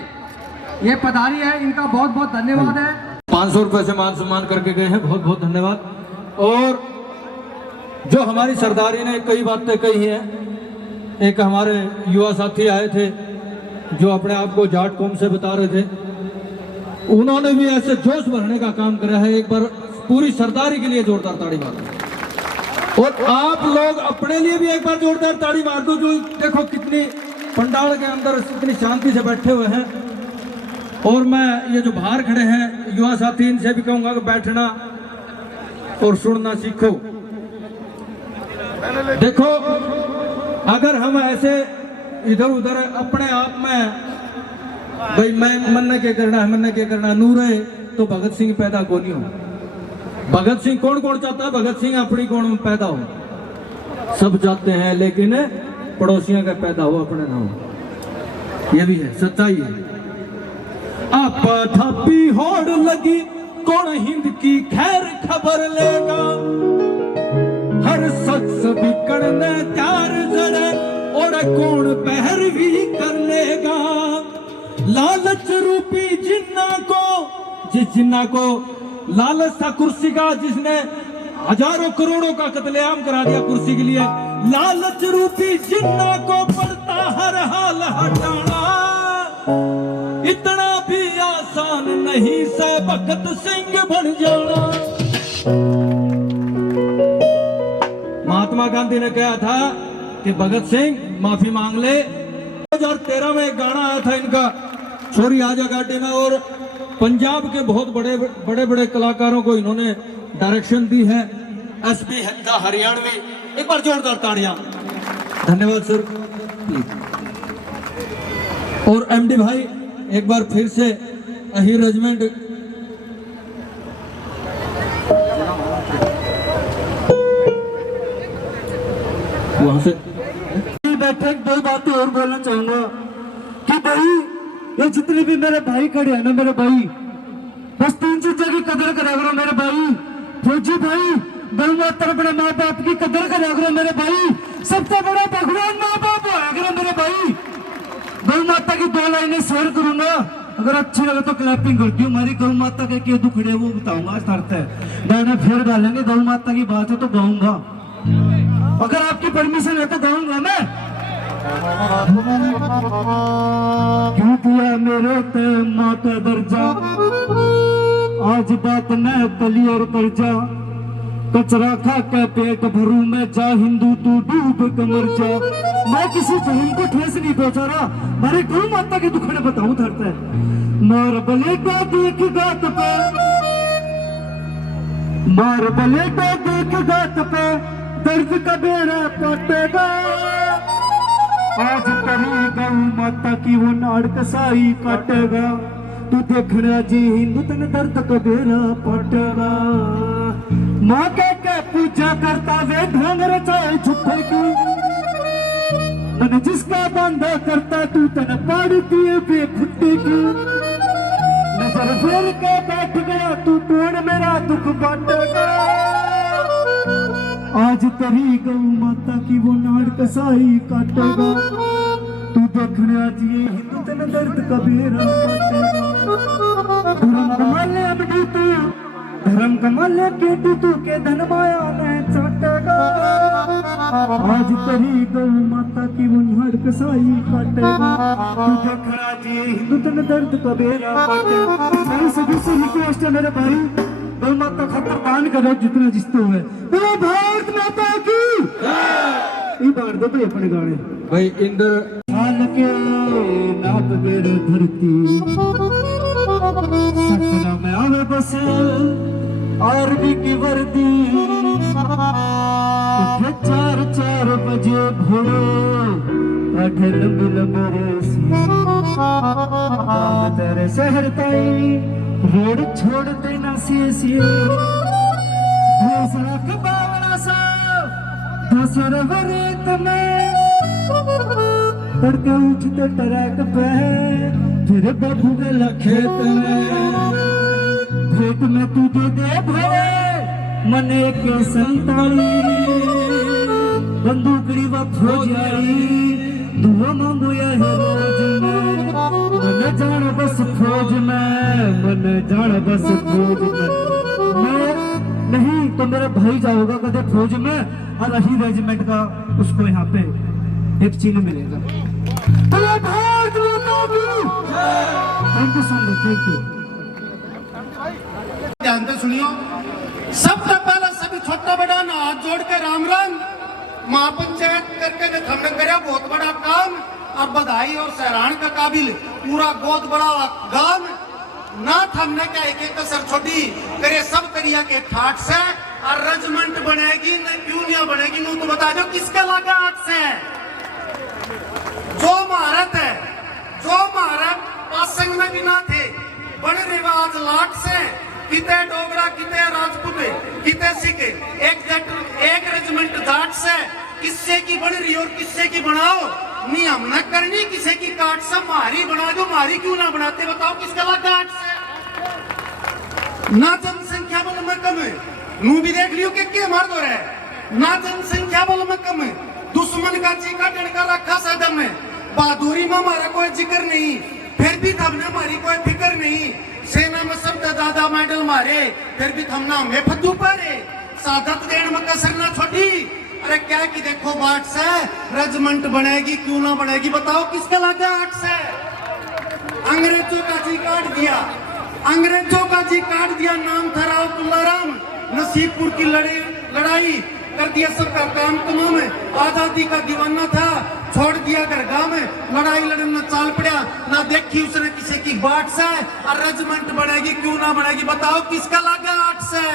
ये पधारी है। इनका बहुत बहुत धन्यवाद है। 500 रुपए से मान सम्मान करके गए हैं, बहुत बहुत धन्यवाद। और जो हमारी सरदारी ने कई बातें कही हैं, एक हमारे युवा साथी आए थे जो अपने आप को जाट कौम से बता रहे थे, उन्होंने भी ऐसे जोश भरने का काम करा है। एक बार पूरी सरदारी के लिए जोरदार ताड़ी मारो और आप लोग अपने लिए भी एक बार जोरदार ताड़ी मार दो। जो देखो कितनी पंडाल के अंदर कितनी शांति से बैठे हुए हैं। और मैं ये जो बाहर खड़े हैं युवा साथी, इनसे भी कहूंगा कि बैठना और सुनना सीखो। देखो, अगर हम ऐसे इधर उधर अपने आप में भाई मैं मन के करना नूर है, तो भगत सिंह पैदा को नहीं हो। भगत सिंह कौन चाहता है? भगत सिंह अपनी कौन पैदा हो, सब चाहते हैं, लेकिन पड़ोसियों का पैदा हो, अपने ना हो। ये भी है, सच्चाई है। आप थापी होड़ लगी, कौन हिंद की खैर खबर लेगा। हर शख्स बिकड़ने त्यार जड़े, और कौन पहर भी कर लेगा। लालच रूपी जिन्ना को लालच था कुर्सी का, जिसने हजारों करोड़ों का कत्लेआम करा दिया कुर्सी के लिए। लालच रूपी जिन्ना को पड़ता हर हाल हटाना, इतना भी आसान नहीं से भगत सिंह बन जाना। महात्मा गांधी ने कहा था कि भगत सिंह माफी मांग ले। 2013 में एक गाना आया था इनका, छोरी आजा गाड़ी में। और पंजाब के बहुत बड़े बड़े कलाकारों को इन्होंने डायरेक्शन दी है। एसपी द हरियाणवी, एक बार जोरदार ताड़ियां। धन्यवाद सर। और एमडी भाई एक बार फिर से अहीर रेजिमेंट वहां से बैठे। दो बातें और बोलना चाहूंगा कि भाई ये जितने भी मेरे भाई खड़े हैं ना, मेरे भाई, बस 3 चीजों की कदर करा करो मेरे भाई। फौजी भाई, गौ माता बड़े माँ बाप की कदर करा करो मेरे भाई। सबसे बड़ा भगवान माँ बाप होया करो मेरे भाई। गौ माता की 2 लाइनें शेयर करूंगा, अगर अच्छी लगे तो क्लैपिंग करती हूँ। हमारी गौ माता के क्या दुखड़े वो बताऊंगा तरत है। गाना फिर डालेंगे, गौ माता की बात है तो गाऊंगा, अगर आपकी परमिशन है तो गाऊंगा मैं। क्यों दिया मेरे ते माँ का दर्जा, आज बात न क्लियर कर जा। कचरा खा के पेट भरू मैं, जा हिंदू तू डूब के मर जा। मैं किसी धर्म को ठेस नहीं पहुंचा रहा, मेरे गौ माता के दुखड़े बताऊं धरते। मार बलेटा देख गात पे, मार बलेटा देख गात पे, दर्द का बेड़ा पटेगा। आज तेरी गौ माता की वो नाड़ कसाई काटेगा। तू देखना जी हिंदू तन दर्द का बेड़ा पटेगा। माँ के पूजा करता वे ढंग रचाए छुट्टे की, मन जिसका बांधा करता तू तन पाड़ती है बेखुट्टे की। नजर फेर के बैठ गया तू, कौन मेरा दुख बांटेगा। आज तेरी गौ माता की वो नाड़ कसाई काटेगा। तू देखने आज ये हिंदू तेन दर्द का बेड़ा काटेगा। धर्म कमाले अबडी तू, धर्म कमाले बेटी तू के धन माया में चाटेगा। आज तेरी गौ माता की वो नाड़ कसाई काटेगा। तू देखने आज ये हिंदू तेन दर्द का बेड़ा काटेगा। मेरी सभी से रिक्वेस्ट है मेरे भाई, गौ माता खातर दान करो जितना जिसतो है। मेरे भारत माता की ये बार दो भाई अपने गाने भाई इंद्र साल के नाप मेरे धरती, सपना में आवे बस आर्मी की वर्दी। उठे 4 बजे भोरे, अठे लंबे लंबे तेरे शहर ताई, रोड छोड़ देना सिए सिए। दूसरा कबावड़ा सा दूसरा वरेत में, तड़के उठते ट्रैक पे, फिर बाबू गला खेत में। खेत में तू दे भरे मने के 47, बंदूकड़ी व फौजाई, दुआ मांगो या रोज में। मन जान बस फौज में, मन जान बस फौज में। मैं नहीं तो मेरा भाई जाओगा कदे फौज में, और अही रेजिमेंट का उसको यहाँ पे एक चिन्ह मिलेगा। Thank you so much, thank you. ध्यान से सुनियो, सबसे पहले सभी छोटा बड़ा ना हाथ जोड़ के राम राम। महापंचायत करके ने हमने कराया बहुत बड़ा काम, और बधाई और सराहना का काबिल पूरा बहुत बड़ा गांव ना थमने का एक कसर छोटी करे, सब करिया के ठाट से। और रेजिमेंट बनेगी न क्यों नहीं बनेगी, नू तो बता दो किसका लगा हाथ से। जो महारत है, जो महारत पासंग में भी ना थे, बड़े रिवाज लाट से, किते डोगरा किते राजपूत किते सिख, एक रेजिमेंट जाट से किस्से की बन रही और किस्से की बनाओ नहीं, हम न करनी किसी की काट से मारी बना दो। मारी क्यों ना बनाते बताओ, किसका लगा काट से। ना जनसंख्या बल में कम है, नू भी देख लियो कि मार दो रहे। ना जनसंख्या बल में कम है, दुश्मन का चीका डंका रखा सदम में। बहादुरी में हमारा कोई जिक्र नहीं, फिर भी थमने हमारी कोई फिक्र नहीं। सेना में सब दादा मेडल मारे, फिर भी थमना हमें फद्दू पारे। सादत देने में कसर ना छोटी, अरे क्या कि देखो बाट से रेजिमेंट बनेगी क्यों ना बनेगी बताओ, किसका लगा आठ से। अंग्रेजों का जी काट दिया, अंग्रेजों का जी काट दिया। नाम था राव तुल्लाराम, नसीबपुर की लड़ाई कर दिया सबका काम तमाम है। आजादी का दीवाना था, छोड़ दिया घर गांव में, लड़ाई लड़ने चाल पड़ा, ना देखी उसने किसी की बाट से। और रेजिमेंट बढ़ेगी क्यों ना बढ़ेगी, बताओ किसका लगा 8 से।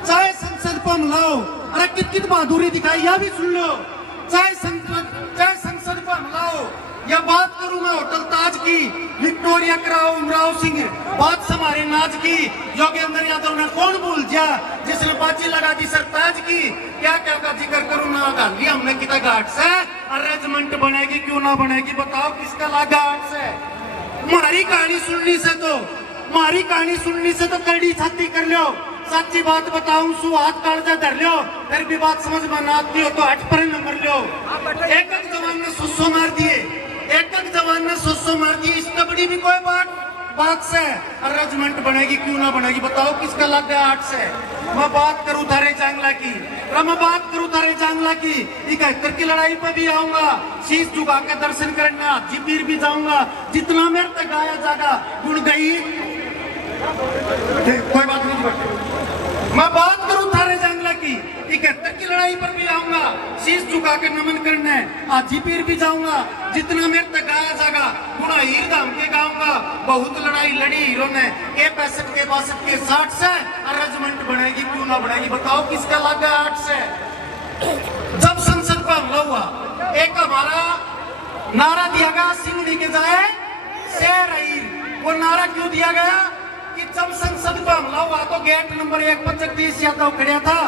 चाहे संसद पर हमलाओ, अरे कितनी बहादुरी दिखाई, यह भी सुन लो। चाहे संसद पर हमलाओ, या बात करूं मैं होटल ताज की, विक्टोरिया कराओ, उमराव सिंह, बात हमारे नाज की, योगेंद्र यादव ने कौन भूल जा जिसने बाजी लगा दी सरताज की। क्या क्या का जिक्र करूं ना, गांधी हमने कितना घाट से। अरेंजमेंट बनेगी क्यों ना बनेगी, बताओ किसका लगा 8 से। हमारी कहानी सुननी से तो कड़ी छाती कर लो। सच्ची बात बताऊं, सु हाथ कालजा धर लो, फिर भी बात समझ में ना आती हो तो 8 पर नंबर लो। एक जवान ने 100 मार दिए, एक जवान ने 100 मार दिए, इससे बड़ी भी कोई बात से। अरेंजमेंट बनेगी क्यों ना बनेगी, बताओ किसका लग गया 8 से। मैं बात करूं थारे जांगला की, मैं बात करूं थारे जांगला की, 71 की लड़ाई पर भी आऊंगा, शीश झुका के दर्शन करना, जिपीर भी जाऊंगा, जितना मेरे तक गाया जाएगा गुण गई। कोई बात नहीं बच्चे, मैं बात करूं थारे जांगला की, 71 की लड़ाई पर भी आऊंगा, शीश झुका के नमन करने, हाजी पीर भी जाऊंगा, जितना मेरे तक गाया जाएगा गुणा हीर धाम के गाऊंगा। बहुत लड़ाई लड़ी हीरो ने, के 65 के 62 के 60 से। अरेंजमेंट बनेगी क्यों ना बनेगी, बताओ किसका लगा 8 से। जब संसद पर हमला हुआ, एक हमारा नारा दिया गया, सिंगड़ी के जाए शेर हीर। वो नारा क्यों दिया गया कि जब संसद पर हमला हुआ तो गेट नंबर 1 पर जगदीश यादव खड़ा था,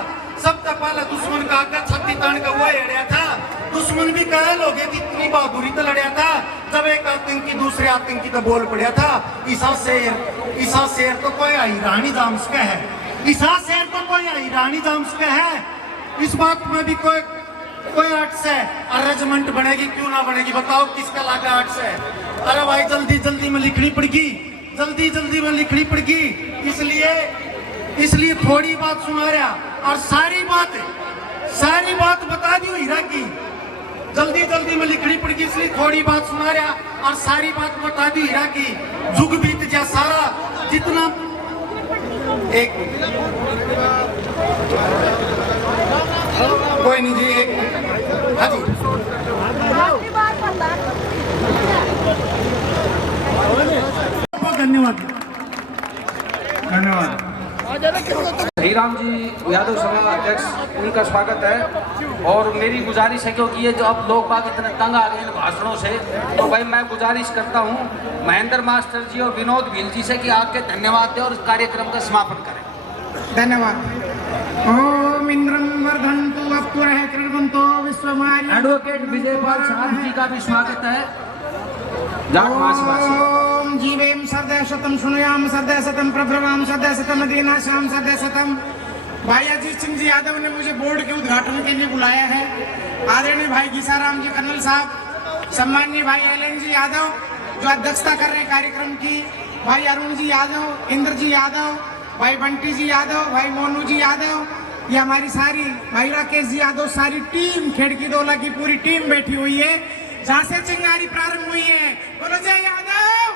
सबसे पहले दुश्मन का आकर छत्ती तान का वो लड़ा था। दुश्मन भी घायल हो गए थे, इतनी बहादुरी तो लड़ा था। जब एक आतंकी दूसरे आतंकी तो बोल पड़ा था, ईसा शेर तो कोई आई रानी जाम्स का है, ईसा शेर तो कोई आई रानी जाम्स का है। इस बात में भी कोई 8 से। अरेंजमेंट बनेगी क्यों ना बनेगी, बताओ किसका लगा 8 से। अरे भाई जल्दी में लिखनी पड़ेगी, जल्दी में लिखनी पड़ेगी, इसलिए थोड़ी बात सुना रहा और सारी बात बता दी हीरा की। जल्दी में लिखनी पड़ेगी, इसलिए थोड़ी बात सुना रहा और सारी बात बता दी हीरा की। जुग बीत जा सारा जितना एक कोई नहीं जी, एक हाँ जी धन्यवाद। श्रीराम जी यादव सभा अध्यक्ष, उनका स्वागत है। और मेरी गुजारिश है, क्योंकि ये जो अब लोग बाग इतने तंग आ गए इन भाषणों से, तो भाई मैं गुजारिश करता हूँ महेंद्र मास्टर जी और विनोद भील जी से कि आके धन्यवाद दें और इस कार्यक्रम का समापन करें। धन्यवाद। ओम इंद्रम वर्धन्तु वपुरः कृण्वन्तो विश्वमार्य। एडवोकेट विजयपाल साहब जी का भी स्वागत है। ओम जीवेम सर्दे शतम सुनयाम सर्दे शतम प्रभ्रवाम सर्दे शतम दीनाशाम सर्दे शतम। भाई अजीत सिंह जी यादव ने मुझे बोर्ड के उद्घाटन के लिए बुलाया है। आदरणीय भाई गीसाराम जी कर्नल साहब, सम्माननीय भाई एलएन जी यादव जो अध्यक्षता कर रहे हैं कार्यक्रम की, भाई अरुण जी यादव, इंद्र जी यादव, भाई बंटी जी यादव, भाई मोनू जी यादव, ये हमारी सारी, भाई राकेश जी यादव, सारी टीम खेड़की दोला की पूरी टीम बैठी हुई है, जहाँ से चिंगारी प्रारंभ हुई है। बोलो जय यादव,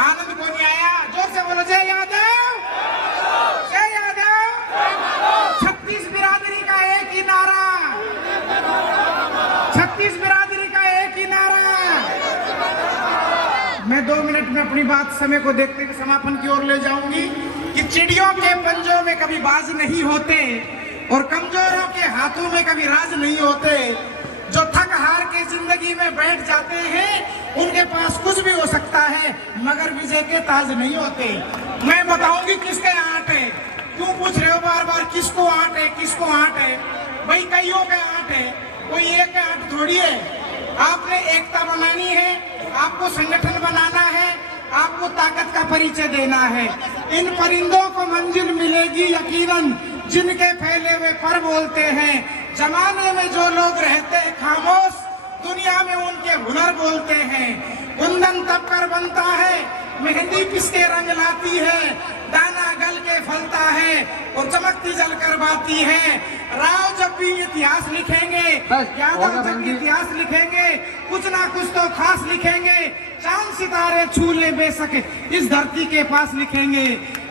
आनंद को नहीं आया, जोर से बोलो जय यादव, जय यादव। 36 बिरादरी का एक ही नारा, 36 बिरादरी का एक ही नारा। मैं 2 मिनट में अपनी बात समय को देखते हुए समापन की ओर ले जाऊंगी कि चिड़ियों के पंजों में कभी बाज नहीं होते और कमजोरों के हाथों में कभी राज नहीं होते। जो थक हार के जिंदगी में बैठ जाते हैं उनके पास कुछ भी हो सकता है मगर विजय के ताज नहीं होते। मैं बताऊंगी किसके आंट है। क्यों पूछ रहे हो बार बार किसको आंट है, किसको आंट है? भाई कईयों के आंट है, कोई एक आंट थोड़ी है। आपने एकता बनानी है, आपको संगठन बनाना है, आपको ताकत का परिचय देना है। इन परिंदों को मंजिल मिलेगी यकीनन जिनके फैले हुए पर बोलते हैं। जमाने में जो लोग रहते हैं खामोश, दुनिया में उनके हुनर बोलते हैं। कुंदन तब कर बनता है, मेहंदी पिसके रंग लाती है, दाना गल के फलता है और चमकती जल कर बाती है। राव जब भी इतिहास लिखेंगे, यादव जब भी इतिहास लिखेंगे, कुछ ना कुछ तो खास लिखेंगे। चांद सितारे छू ले बेशक इस धरती के पास लिखेंगे।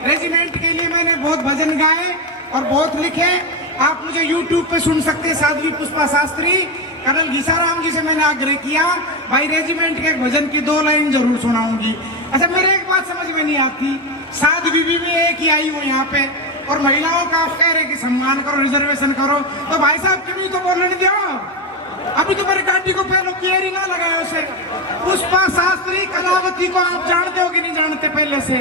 रेजिमेंट के लिए मैंने बहुत भजन गाए और बहुत लिखे। आप मुझे YouTube पे सुन सकते हैं, साध्वी पुष्पा शास्त्री। कर्नल घीसाराम जी से मैंने आग्रह किया, भाई रेजिमेंट के एक भजन की 2 लाइन जरूर सुनाऊंगी। अच्छा, मेरे एक बात समझ में नहीं आती, साध्वी भी एक ही आई हूँ यहाँ पे, और महिलाओं का आप कह रहे कि सम्मान करो, रिजर्वेशन करो, तो भाई साहब क्यों तो बोलने नहीं दो। अभी तो मेरे गाड़ी को पहले क्लियर ही ना लगाया उसे। पुष्पा शास्त्री कलावती को आप जानते हो कि नहीं जानते पहले से?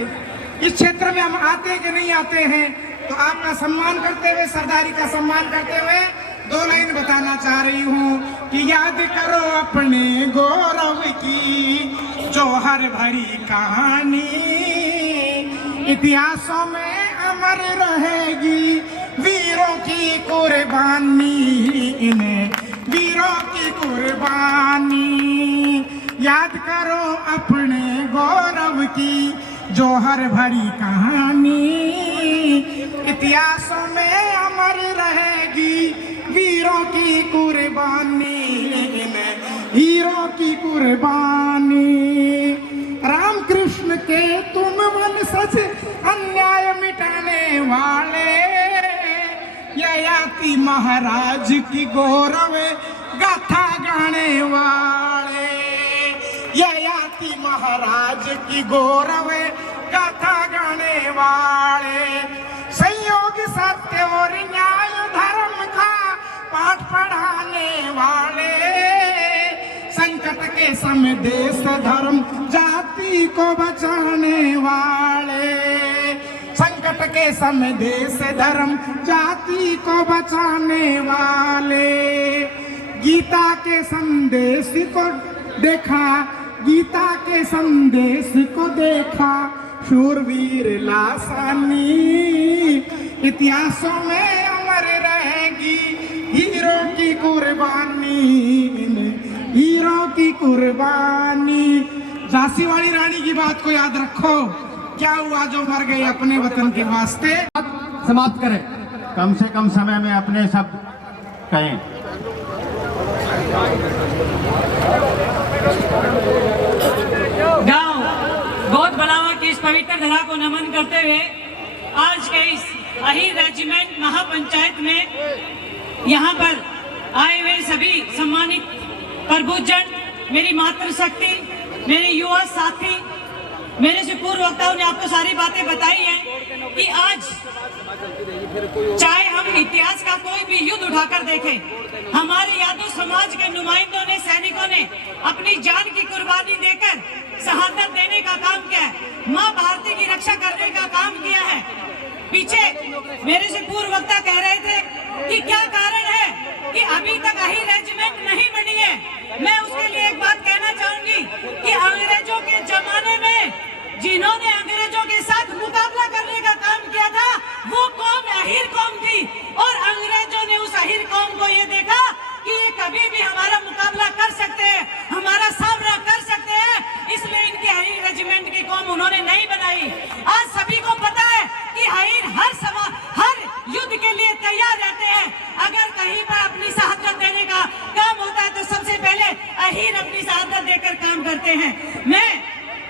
इस क्षेत्र में हम आते हैं कि नहीं आते हैं? तो आपका सम्मान करते हुए, सरदारी का सम्मान करते हुए 2 लाइन बताना चाह रही हूँ कि याद करो अपने गौरव की जो हर भरी कहानी, इतिहासों में अमर रहेगी वीरों की कुर्बानी, इन्हें वीरों की कुर्बानी। याद करो अपने गौरव की जो हर भरी कहानी, इतिहासों में अमर रहेगी वीरों की कुर्बानी, हीरों की कुर्बानी। राम कृष्ण के तुम वंशज अन्याय मिटाने वाले, ययाति महाराज की गौरव गाथा गाने वाले, ययाति महाराज की गौरव गाथा गाने वाले। संयोग सत्य और न्याय धर्म का पाठ पढ़ाने वाले, संकट के समय देश धर्म जाति को बचाने वाले, संकट के समय देश धर्म जाति को बचाने वाले। गीता के संदेश को देखा, गीता के संदेश को देखा शूरवीर लासानी, इतिहासों में अमर रहेगी हीरों की कुर्बानी, हीरों की कुर्बानी। झांसी वाली रानी की बात को याद रखो, क्या हुआ जो मर गए अपने वतन के वास्ते। समाप्त करें, कम से कम समय में अपने शब्द कहें। गांव गौद बलावा की इस पवित्र धरा को नमन करते हुए आज के इस अहीर रेजिमेंट महापंचायत में यहाँ पर आए हुए सभी सम्मानित प्रबुद्धजन, मेरी मातृशक्ति, मेरे युवा साथी, मेरे से पूर्व वक्ताओं ने आपको सारी बातें बताई हैं कि आज चाहे हम इतिहास का कोई भी युद्ध उठाकर देखें, हमारे यादव समाज के नुमाइंदों ने, सैनिकों ने अपनी जान की कुर्बानी देकर शहादत देने का काम किया है, माँ भारती की रक्षा करने का काम किया है। पीछे मेरे से पूर्व वक्ता कह रहे थे कि क्या कारण है कि अभी तक अहीर रेजिमेंट नहीं बनी है। मैं उसके लिए एक बात कहना चाहूंगी कि अंग्रेजों के जमाने में जिन्होंने अंग्रेजों के साथ मुकाबला करने का काम किया था, वो कौम अहीर कौम थी, और अंग्रेजों ने उस अहीर कौम को ये देखा कि ये कभी भी हमारा मुकाबला कर सकते हैं, हमारा सामना कर सकते हैं, इसलिए इनकी अहीर रेजिमेंट की कौम उन्होंने नहीं बनाई। आज सभी को पता है कि अहीर हर युद्ध के लिए तैयार रहते हैं। अगर कहीं पर अपनी शहादत देने का काम होता है तो सबसे पहले अहीर अपनी शहादत देकर काम करते हैं। मैं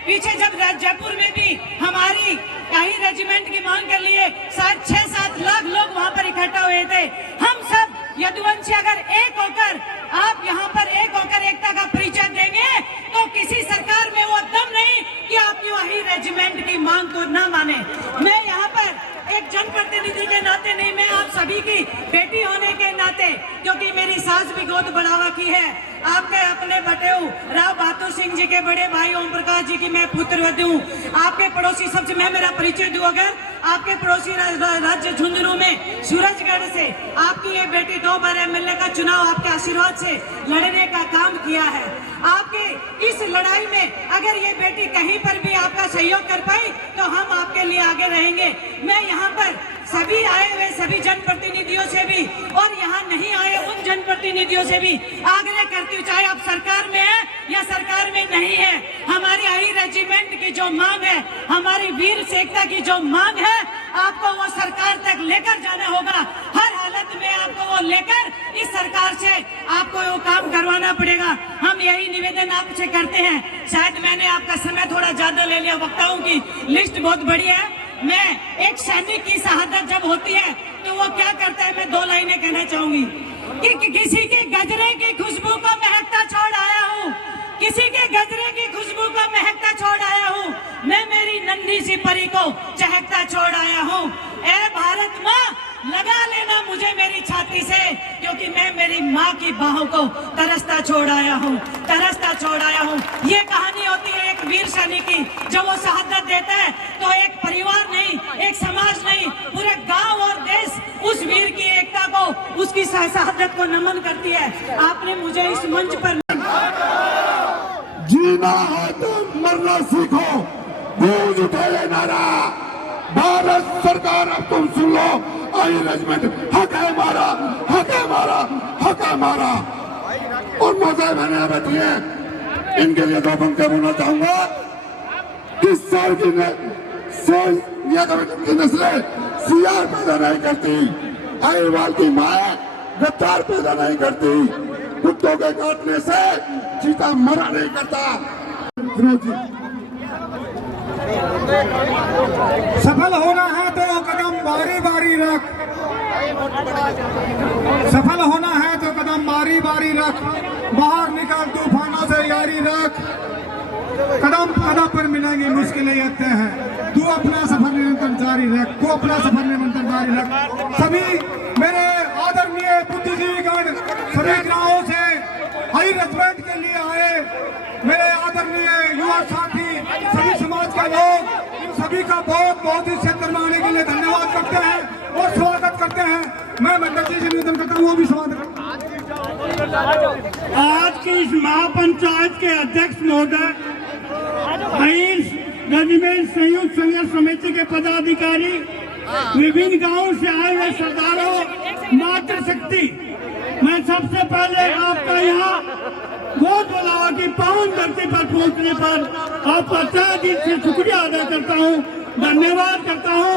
पीछे जब जयपुर में भी हमारी अहीर रेजिमेंट की मांग के लिए 6-7 लाख लोग वहां पर इकट्ठा हुए थे। हम सब यदुवंशी अगर एक होकर, आप यहाँ पर एक होकर एकता का परिचय देंगे तो किसी सरकार में वो दम नहीं कि आपकी अहीर रेजिमेंट की मांग को ना माने। मैं यहाँ पर एक जनप्रतिनिधि के नाते नहीं, मैं आप सभी की बेटी होने के नाते, क्योंकि मेरी सास भी गोद बढ़ावा की है, आपके अपने बटेऊ राव बहादुर सिंह जी के बड़े भाई ओम प्रकाश जी की मैं पुत्रवधू हूँ। आपके पड़ोसी, सबसे मैं मेरा परिचय दूं, अगर आपके पड़ोसी राज्य झुंझुनू में सूरजगढ़ से आपकी ये बेटी 2 बार एमएलए का चुनाव आपके आशीर्वाद से लड़ने का काम किया है। आपके इस लड़ाई में अगर ये बेटी कहीं पर भी आपका सहयोग कर पाई तो हम आपके लिए आगे रहेंगे। मैं यहाँ पर सभी आए हुए सभी जनप्रतिनिधियों से भी और यहाँ नहीं आए उन जनप्रतिनिधियों से भी आग्रह करती हूँ, चाहे आप सरकार में है या सरकार में नहीं है, हमारी अहीर रेजिमेंट की जो मांग है, हमारी वीर एकता की जो मांग है, आपको वो सरकार तक लेकर जाना होगा। हर हालत में आपको वो लेकर इस सरकार से आपको वो काम करवाना पड़ेगा। हम यही निवेदन आपसे करते हैं। शायद मैंने आपका समय थोड़ा ज्यादा ले लिया, वक्ताओं की लिस्ट बहुत बड़ी है, मैं एक सैनिक की शहादत जब होती है तो वो क्या करता है, मैं 2 लाइनें कहना चाहूंगी कि किसी के गजरे की खुशबू को महकता छोड़ आया हूँ, किसी के गजरे की खुशबू को महकता छोड़ आया हूँ, मैं मेरी नन्ही सी परी को चहकता छोड़ आया हूँ। ए भारत माँ, लगा लेना मुझे मेरी छाती से, क्योंकि मैं मेरी माँ की बाहों को तरसता छोड़ आया हूँ, तरसता छोड़ आया हूँ। ये कहानी होती है एक वीर सैनिक की, जब वो शहादत देता है तो एक परिवार नहीं, एक समाज नहीं, पूरे गांव और देश उस वीर की एकता को, उसकी शहादत को नमन करती है। आपने मुझे इस मंच पर जीना है तो मरना सीखो, गूंज उठे नारा, भारत सरकार अब तुम सुन लो, आई रेजिमेंट हक है हमारा, हक है हमारा, हक है हमारा। और मौजे बहने बैठी हैं, इनके लिए 2 पंक्तियां बोलना चाहूंगा। किस साल की नस्लें सियार पैदा नहीं करती, अहिरवाल की माए गद्दार पैदा नहीं करती, कुत्तों के काटने से चीता मरा नहीं करता। सफल होना है तो कदम बारी बारी रख, सफल होना है तो कदम बारी बारी रख, बाहर निकल तूफानों से यारी रख, कदम कदम पर मिलेंगी मुश्किलें आते हैं, तू अपना सफर निरंतर जारी रख, तू अपना सफर निरंतर जारी रख। सभी मेरे आदरणीय बुद्धिजीवीगण सभी गांवों से हाई रेजिमेंट के लिए आए मेरे आदरणीय युवा साथी, सभी समाज के लोग, इन सभी का बहुत बहुत इस क्षेत्र में आने के लिए धन्यवाद करते हैं और स्वागत करते हैं। मैं मंडल जी से निवेदन करता हूँ, वो भी स्वागत करता हूँ। आज की इस महापंचायत के अध्यक्ष महोदय, रेजिमेंट संयुक्त संघर्ष समिति के पदाधिकारी, विभिन्न गांवों से आए हुए सरदारों, मातृशक्ति, मैं सबसे पहले आपका यहाँ बहुत बलावा की पावन धरती पर पहुंचने पर आपका तहे दिल से शुक्रिया अदा करता हूँ, धन्यवाद करता हूँ।